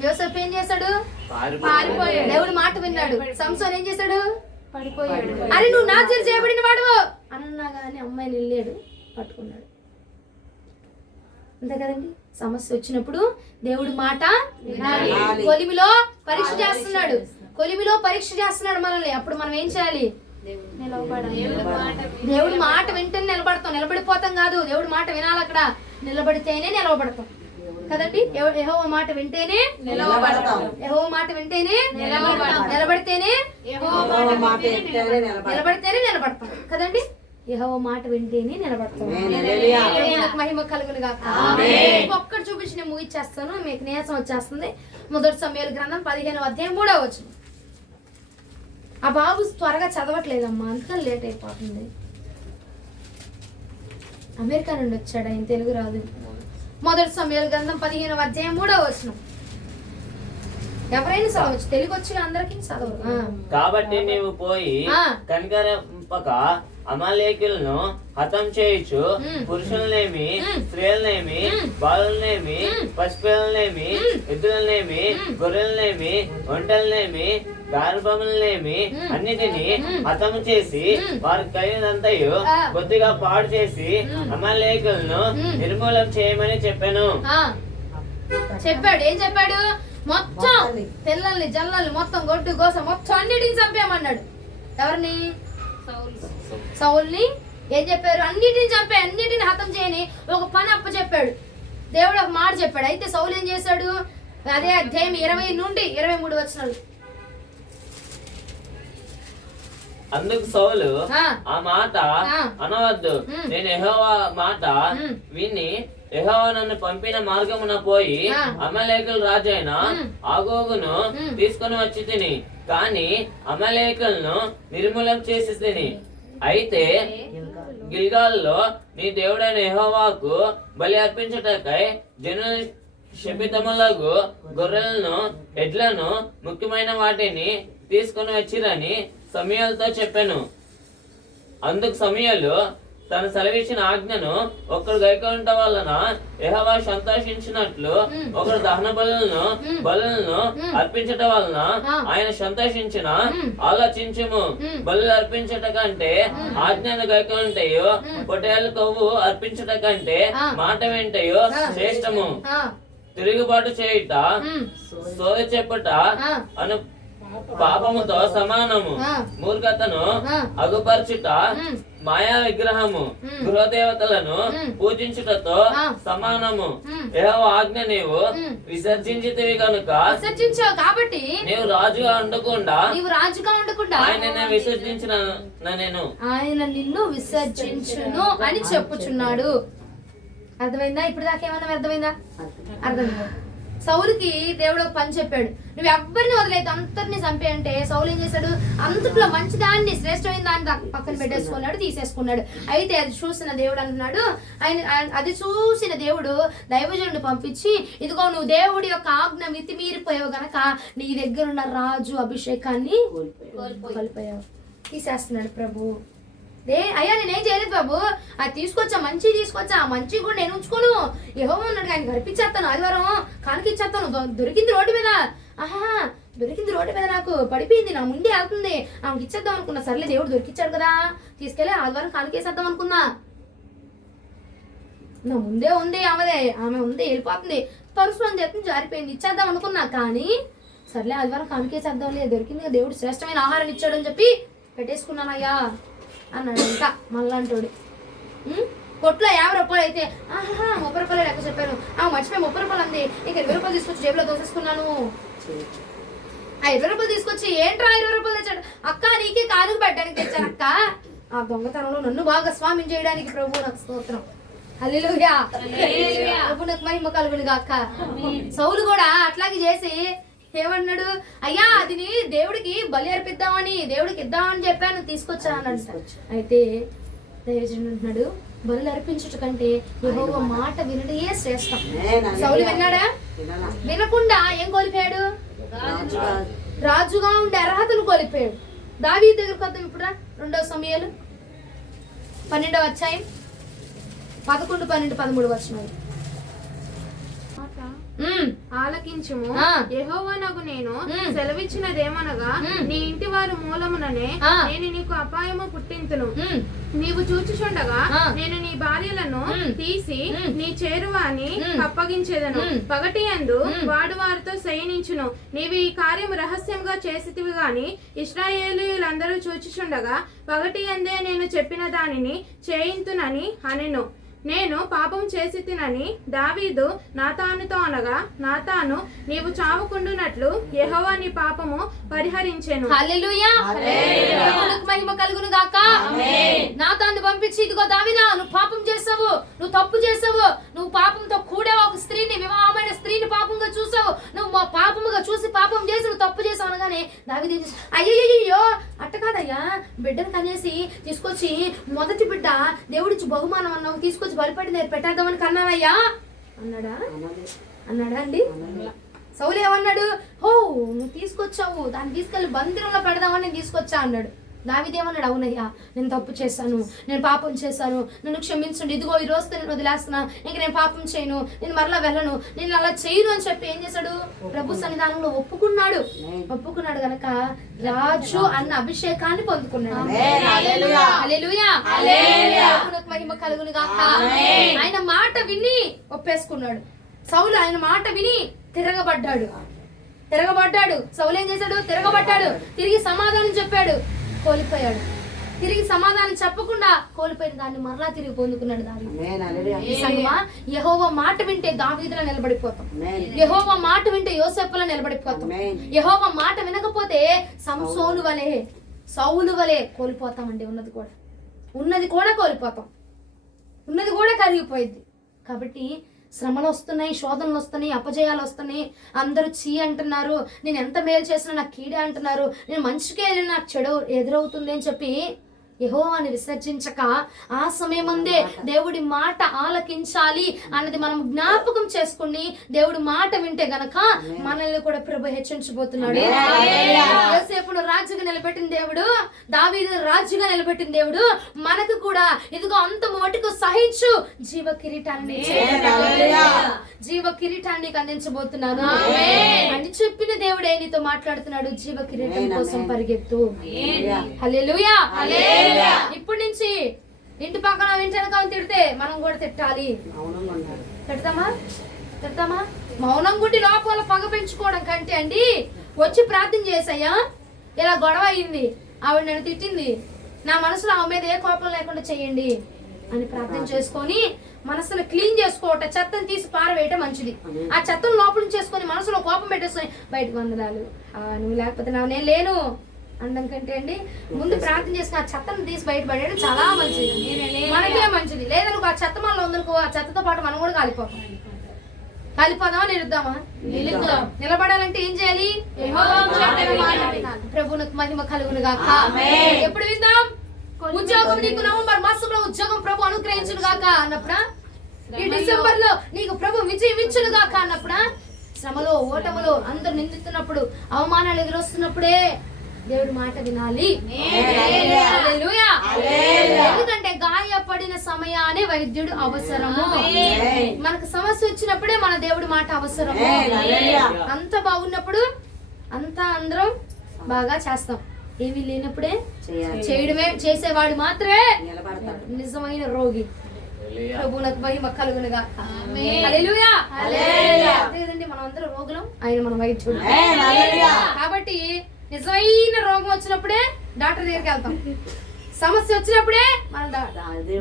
యోసేపు ఏం చేశాడు? పారిపోయాడు. దేవుడి మాట విన్నాడు. సంసోన్ ఏం చేశాడు? పడిపోయాడు. అరే నువ్వు నాజరు చేయబడిన వాడు అన్నా గాని అమ్మాయిని వెళ్ళాడు, పట్టుకున్నాడు. అంతే కదండి. సమస్య వచ్చినప్పుడు దేవుడి మాట వినాలి. కొలిమిలో పరీక్ష చేస్తున్నాడు మనల్ని. అప్పుడు మనం ఏం చేయాలి? దేవుడి మాట వింటేనే నిలబడతాం, నిలబడిపోతాం కాదు. దేవుడి మాట వినాలి, అక్కడ నిలబడితేనే నిలబడతాం కదండి. యెహోవా మాట వింటేనే నిలబడతాం, యెహోవా మాట వింటేనే నిలబడితేనే నిలబడతాం కదండి. యెహోవా మాట వింటేనే నిలబడతాం. మహిమ కలుగును గాక. ఒక్కటి చూపించి నేను ముగిచ్చేస్తాను, మీకు నీరసం వచ్చేస్తుంది. 1 సమూయేలు గ్రంథం 15వ అధ్యాయం 3వ వచనం. ఆ బాబు త్వరగా చదవట్లేదమ్మా, అంతా లేట్ అయిపోతుంది. అమెరికా నుండి వచ్చాడు ఆయన, తెలుగు రాదు. 1 సమూయేలు గ్రంథం 15వ అధ్యాయం 3వ వచనం. ఎవరైనా చదవచ్చు, తెలుగు వచ్చి అందరికి చదవరు. కాబట్టి నీవు పోయి కనికరింపక అమాలేకులను హతం చేయుచు పురుషులనేమి, స్త్రీలనేమి, బాలులనేమి, పసిపిల్లలనేమి, ఎద్దులనేమి, గొర్రెలనేమి, ఒంటెలనేమి, గర్భములనేమి అన్నిటిని హతము చేసి వారికి కలిగినంతయు కొద్దిగా పాడు చేసి అమాలేకులను నిర్మూలం చేయమని చెప్పాను. చెప్పాడు. ఏం చెప్పాడు? మొత్తం పిల్లల్ని, జల్లల్ని, మొత్తం గొడ్డు గోస మొత్తం అన్నిటిని చంపేయమన్నాడు. ఎవరిని? సౌల్ని. ఏం చెప్పారు? అన్నిటిని చంపే, అన్నిటిని హతం చేయని ఒక పని అప్ప చెప్పాడు. దేవుడు ఒక మాట చెప్పాడు. అయితే సౌలు ఏం చేశాడు? అదే అధ్యాయం 20 నుండి 23 వచనాలు. అందుకు సౌలు ఆ మాట అనవద్దు, నేను యెహోవా మాట విని యెహోవా నన్ను పంపిన మార్గమున పోయి అమాలేకుల రాజైన ఆగోగును తీసుకొని వచ్చి తిని, కాని అమాలేకులను నిర్మూలం చేసి తిని. అయితే గిల్గాల్లో నీ దేవుడైన యెహోవాకు బలి అర్పించుటకై జనుల శపితములకు గొర్రెలను, ఎడ్లను, ముఖ్యమైన వాటిని తీసుకొని వచ్చిరని సమూయేలుతో చెప్పాను. అందుకు సమూయేలు తన సెలవిచ్చిన ఆజ్ఞను ఒకరు గైకొనుట వలన యెహోవా సంతోషించినట్లు ఒకరు దహన బలులను అర్పించటం వలన ఆయన సంతోషించిన. ఆలోచించుము, బలులు అర్పించట కంటే ఆజ్ఞను గైకొనుటయో, పొట్టేళ్ల కొవ్వు అర్పించట కంటే మాట వింటయో శ్రేష్టము. తిరుగుబాటు చేయుట, సోద చెప్పుట అను పాపముతో సమానము. మూర్ఖతను అగుపరచుట, మాయా విగ్రహము, గృహదేవతలను పూజించుటతో సమానము. యెహోవా ఆజ్ఞ నీవు విసర్జించితివి కనుక కాబట్టి నీవు రాజుగా ఉండకుండా ఆయన విసర్జించిన నేను ఆయన నిన్ను విసర్జించును అని చెప్పుచున్నాడు. అర్థమైందా? ఇప్పుడు దాకా ఏమన్నా అర్థమైందా? అర్థమైందా? సౌలుకి దేవుడు ఒక పని చెప్పాడు, నువ్వు ఎవరిని వదిలేదు, అంతటిని చంపే అంటే సౌలు ఏం చేశాడు? అంతట్లో మంచిదాన్ని, శ్రేష్టమైన దాన్ని పక్కన పెట్టేసుకున్నాడు, తీసేసుకున్నాడు. అయితే అది చూసిన దేవుడు అంటున్నాడు, అది చూసిన దేవుడు దైవజనుడిని పంపించి, ఇదిగో నువ్వు దేవుడి యొక్క ఆజ్ఞ మితిమీరిపోయావు గనక నీ దగ్గర ఉన్న రాజు అభిషేకాన్ని కోల్పోయావు, తీసేస్తున్నాడు ప్రభు. అయ్యా నేనేం చేయలేదు బాబు, అది తీసుకొచ్చా, మంచి తీసుకొచ్చా, ఆ మంచి కూడా నేను ఉంచుకోను, యెహోవా ఉన్నాడు ఆయన గడిపించేస్తాను, ఆదివారం కానుకిచ్చేస్తాను. దొరికింది రోడ్డు మీద, ఆహా దొరికింది రోడ్డు మీద, నాకు పడిపోయింది, నా ముందే వెళ్తుంది, ఆమెకి ఇచ్చేద్దాం అనుకున్నా. సర్లే దేవుడు దొరికిచ్చాడు కదా, తీసుకెళ్ళి ఆదివారం కానుకేసేద్దాం అనుకున్నా. నా ముందే ఉంది ఆమె ఉంది, వెళ్ళిపోతుంది, పరుసులో చేస్తుంది, జారిపోయింది, ఇచ్చేద్దాం అనుకున్నా. కానీ సర్లే ఆదివారం కానుకేసేద్దాంలే, దొరికింది కదా, దేవుడు శ్రేష్టమైన ఆహారం ఇచ్చాడని చెప్పి పెట్టేసుకున్నానయ్యా అన్నాడు. ఇంకా మళ్ళంటోడు కొట్లో 50 రూపాయలు అయితే, ఆహా 30 రూపాయలు లెక్క చెప్పాను, మర్చిపోయి 30 రూపాయలు అంది, ఇంకా 20 రూపాయలు తీసుకొచ్చి జేబులో దోసేసుకున్నాను. ఆ 20 రూపాయలు తీసుకొచ్చి, ఏంట్రా 20 రూపాయలు తెచ్చాడు, అక్క నీకే కానుక పెట్టడానికి తెచ్చాను అక్క. ఆ దొంగతనంలో నన్ను భాగస్వామ్యం చేయడానికి ప్రభు నాకు స్తోత్రం. హల్లెలూయా, ప్రభు నాకు మహిమ కలుగును గాక. సౌలు కూడా అట్లాగే చేసి ఏమన్నాడు, అయ్యా అది దేవుడికి బలి అర్పిద్దామని, దేవుడికి ఇద్దామని చెప్పాను, తీసుకొచ్చా అన్నాడు. అయితే దైవజనుడు అంటున్నాడు, బలు అర్పించుట కంటే యెహోవా మాట వినడే శ్రేష్టం. సౌలు విన్నాడా? వినకుండా ఏం కోల్పోయాడు? రాజుగా ఉండే అర్హతను కోల్పోయాడు. దావీదు దగ్గరకు వద్దాం ఇప్పుడు. 2 సమూయేలు 12వ అధ్యాయం 11, 12, 13 వచనాలు. ఆలకించుము, యెహోవానగు నేను సెలవిచ్చినదేమనగా, నీ ఇంటి వారి మూలముననే నేను నీకు అపాయము పుట్టింతును. నీవు చూచుచుండగా నేను నీ భార్యలను తీసి నీ చేరువాని అప్పగించేదను. పగటి యందు వాడు వారితో శయనించును. నీవు ఈ కార్యము రహస్యంగా చేసితివి గాని ఇశ్రాయేలీయులందరూ చూచుచుండగా పగటి యందే నేను చెప్పిన దానిని చేయింతునని అనెను. నేను పాపం చేసి తినని దావీదు నాతానుతో అనగా, నాతాను నీవు చావుకుండునట్లు యెహోవా నీ పాపము పరిహరించెను. హల్లెలూయా, ప్రభువునకు మహిమ కలుగును గాక. నాతాను పంపించి, ఇదిగో దావీదా నువ్వు పాపం చేసావు, నువ్వు తప్పు చేసావు, నువ్వు పాపంతో కూడే ఒక స్త్రీని, వివాహమైన స్త్రీని పాపంగా చూసావు, నువ్వు పాపముగా చూసి పాపం చేసి నువ్వు తప్పు చేసావు అనగానే దావీదు అయ్యయ్యో అట్ట కాదయ్యా, బిడ్డను కనేసి తీసుకొచ్చి మొదటి బిడ్డ దేవుడిచ్చి బహుమానం అన్నావు, తీసుకొచ్చి బలిపడి నేను పెట్టేద్దామని కన్నానయ్యా అన్నాడా అండి? సౌలు ఏమన్నాడు? ఓ నువ్వు తీసుకొచ్చావు, దాన్ని తీసుకెళ్లి బందిరంలో పెడదామని నేను తీసుకొచ్చా అన్నాడు. దావీదేమన్నాడు? అవునయ్యా నేను తప్పు చేశాను, నేను పాపం చేశాను, నన్ను క్షమించండి, ఇదిగో ఈ రోజుతో నేను వదిలేస్తున్నా, ఇంక నేను పాపం చేయను, నేను మరలా వెళ్ళను, నేను అలా చేయను అని చెప్పి ఏం చేశాడు? ప్రభు సన్నిధానంలో ఒప్పుకున్నాడు గనక రాజు అన్న అభిషేకాన్ని పొందుకున్నాడు. హల్లెలూయా, ప్రభువునకు మహిమ కలుగును గాక. ఆయన మాట విని ఒప్పేసుకున్నాడు. సౌలు ఆయన మాట విని తిరగబడ్డాడు. సౌలు ఏం చేశాడు? తిరగబడ్డాడు. తిరిగి సమాధానం చెప్పాడు, కోల్పోయాడు. తిరిగి సమాధానం చెప్పకుండా కోల్పోయిన దాన్ని మరలా తిరిగి పొందుకున్నాడు. యెహోవా మాట వింటే దావీదులా నిలబడిపోతాం, యెహోవా మాట వింటే యోసేపులా నిలబడిపోతాం. యెహోవా మాట వినకపోతే సంసోను వలె, సౌలు వలె కోల్పోతామండి. ఉన్నది కూడా కోల్పోతాం, ఉన్నది కూడా కరిగిపోయింది. కాబట్టి శ్రమలు వస్తున్నాయి, శోధనలు వస్తున్నాయి, అపజయాలు వస్తున్నాయి, అందరూ చీ అంటున్నారు, నేను ఎంత మేలు చేసినా నాకు కీడే అంటున్నారు, నేను మంచికే వెళ్ళిన నాకు చెడు ఎదురవుతుంది అని చెప్పి యెహోవాని విసర్జించక ఆ సమయం ముందే దేవుడి మాట ఆలకించాలి అన్నది మనం జ్ఞాపకం చేసుకుని దేవుడి మాట వింటే గనక మనల్ని కూడా ప్రభు హెచ్చించబోతున్నాడు. యోసేపును రాజుగా నిలబెట్టిన దేవుడు, దావీదును రాజుగా నిలబెట్టిన దేవుడు మనకు కూడా ఇదిగో అంత మటుకు సహించు జీవ కిరీటాన్ని అందించబోతున్నాను అని చెప్పిన దేవుడే నీతో మాట్లాడుతున్నాడు. జీవ కిరీటం కోసం పరిగెత్తు. హల్లెలూయా. ఇప్పటి నుంచి ఇంటి పక్కన వెంటనక తిడితే మనం కూడా తిట్టాలి. తిడతామా? మౌనం గుడి లోపల పగ పెంచుకోవడం కంటే అండి వచ్చి ప్రార్థన చేసయ్యా, ఇలా గొడవ అయింది, ఆవిడ నన్ను తిట్టింది, నా మనసులో ఆమె మీద ఏ కోపం లేకుండా చెయ్యండి అని ప్రార్థన చేసుకొని మనసును క్లీన్ చేసుకోవటం, చెత్తను తీసి పారవేయటం మంచిది. ఆ చెత్తను లోపల చేసుకొని మనసులో కోపం పెట్టేసుకొని బయటకు వందనాలు, నువ్వు లేకపోతే నేను లేను అనడం కంటే అండి ముందు ప్రార్థన చేసుకుని ఆ చెత్తను తీసి బయటపడేయడం చాలా మంచిది, మనకే మంచిది. లేదా నువ్వు ఆ చెత్త మనలో ఉందనుకో, ఆ చెత్తతో పాటు మనం కూడా కాలిపోదామా నిలుద్దామా? నిలబడాలంటే ఏం చేయాలి? ప్రభువునకు మహిమ కలుగును గాక. ఎప్పుడు విందాం? ఉద్యోగం నీకు నవంబర్ మాసంలో ఉద్యోగం ప్రభు అనుగ్రహించును గాక అన్నప్పుడా, ఈ డిసెంబర్ లో నీకు ప్రభు విజయం ఇచ్చును గాక అన్నప్పుడా, శ్రమలో ఓటములో అందరు నిందిస్తున్నప్పుడు అవమానాలు ఎదురొస్తున్నప్పుడే దేవుడి మాట వినాలి. హల్లెలూయా. ఎందుకంటే గాయపడిన సమయానే వైద్యుడు అవసరము. మనకు సమస్య వచ్చినప్పుడే మన దేవుడి మాట అవసరము. అంత బాగున్నప్పుడు అంతా అందరం బాగా చేస్తాం. ఏమీ లేనప్పుడే చేసేవాడు మాత్రమే నిజమైన రోగి. ప్రభువునకు మహిమ కలుగునుగా. హల్లెలూయా. లేదండి మనం అందరం రోగులం, ఆయన మన వైద్యుడు. కాబట్టి నిజమైన రోగం వచ్చినప్పుడే డాక్టర్ దగ్గరికి వెళ్తాం. సమస్య వచ్చినప్పుడే మనం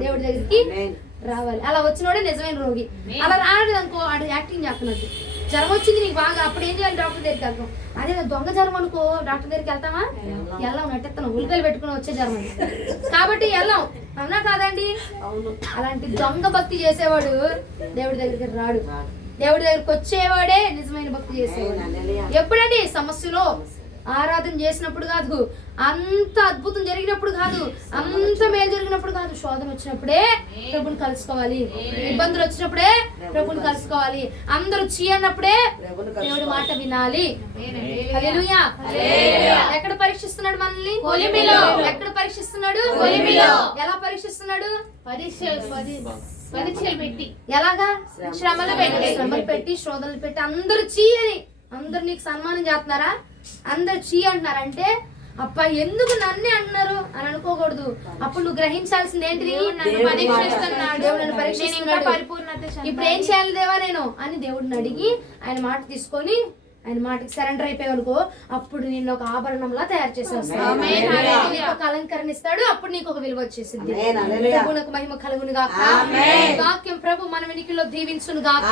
దేవుడి దగ్గరికి రావాలి. అలా వచ్చినోడే నిజమైన రోగి. అలా రాలేదు అనుకో, ఆడు యాక్టింగ్ చేస్తున్నట్టు. జ్వరం వచ్చింది నీకు బాగా, అప్పుడు ఏం చేయాలి? డాక్టర్ దగ్గరికి వెళ్తాం. అదే దొంగ జ్వరం అనుకో, డాక్టర్ దగ్గరికి వెళ్తామా? వెళ్ళాం, నట్టెత్తాం, ఉల్లిపాయలు పెట్టుకుని వచ్చే జ్వరం అది. కాబట్టి వెళ్ళాం, అవునా కాదండి? అవును. అలాంటి దొంగ భక్తి చేసేవాడు దేవుడి దగ్గరికి రాడు. దేవుడి దగ్గరికి వచ్చేవాడే నిజమైన భక్తి చేసేవాడు. ఎప్పుడండి? సమస్యలో ఆరాధన చేసినప్పుడు కాదు, అంత అద్భుతం జరిగినప్పుడు కాదు, అంత మేలు జరిగినప్పుడు కాదు, శోధన వచ్చినప్పుడే ప్రభుని కలుసుకోవాలి. ఇబ్బందులు వచ్చినప్పుడే ప్రభుని కలుసుకోవాలి. అందరూ అన్నప్పుడే దేవుడి మాట వినాలి. హల్లెలూయా. ఎక్కడ పరీక్షిస్తున్నాడు మనల్ని? కొలిమిలో. ఎక్కడ పరీక్షిస్తున్నాడు? కొలిమిలో. ఎలా పరీక్షిస్తున్నాడు? పరీక్షలు పెట్టి. ఎలాగా? శ్రమలు పెట్టి శోధనలు పెట్టి. అందరూ అని అందరు నీకు సన్మానం చేస్తున్నారా? అందరు అంటున్నారంటే అప్ప ఎందుకు నన్నే అంటున్నారు అని అనుకోకూడదు. అప్పుడు నువ్వు గ్రహించాల్సింది ఏంటిది? దేవుడు నన్ను పరీక్షిస్తున్నాడు. ఇప్పుడు ఏం చేయాలి దేవా నేను అని దేవుడిని అడిగి ఆయన మాట తీసుకొని ఆయన మాటకి సరెండర్ అయిపోయావనుకో, అప్పుడు నిన్ను ఒక ఆభరణంలా తయారు చేసేస్తాడు. ఒక అలంకరణ ఇస్తాడు. అప్పుడు నీకు ఒక విలువ వచ్చేసింది. ప్రభువునకు మహిమ కలుగును గాక. వాక్యం ప్రభు మన వెనుకలో దీవించును గాక.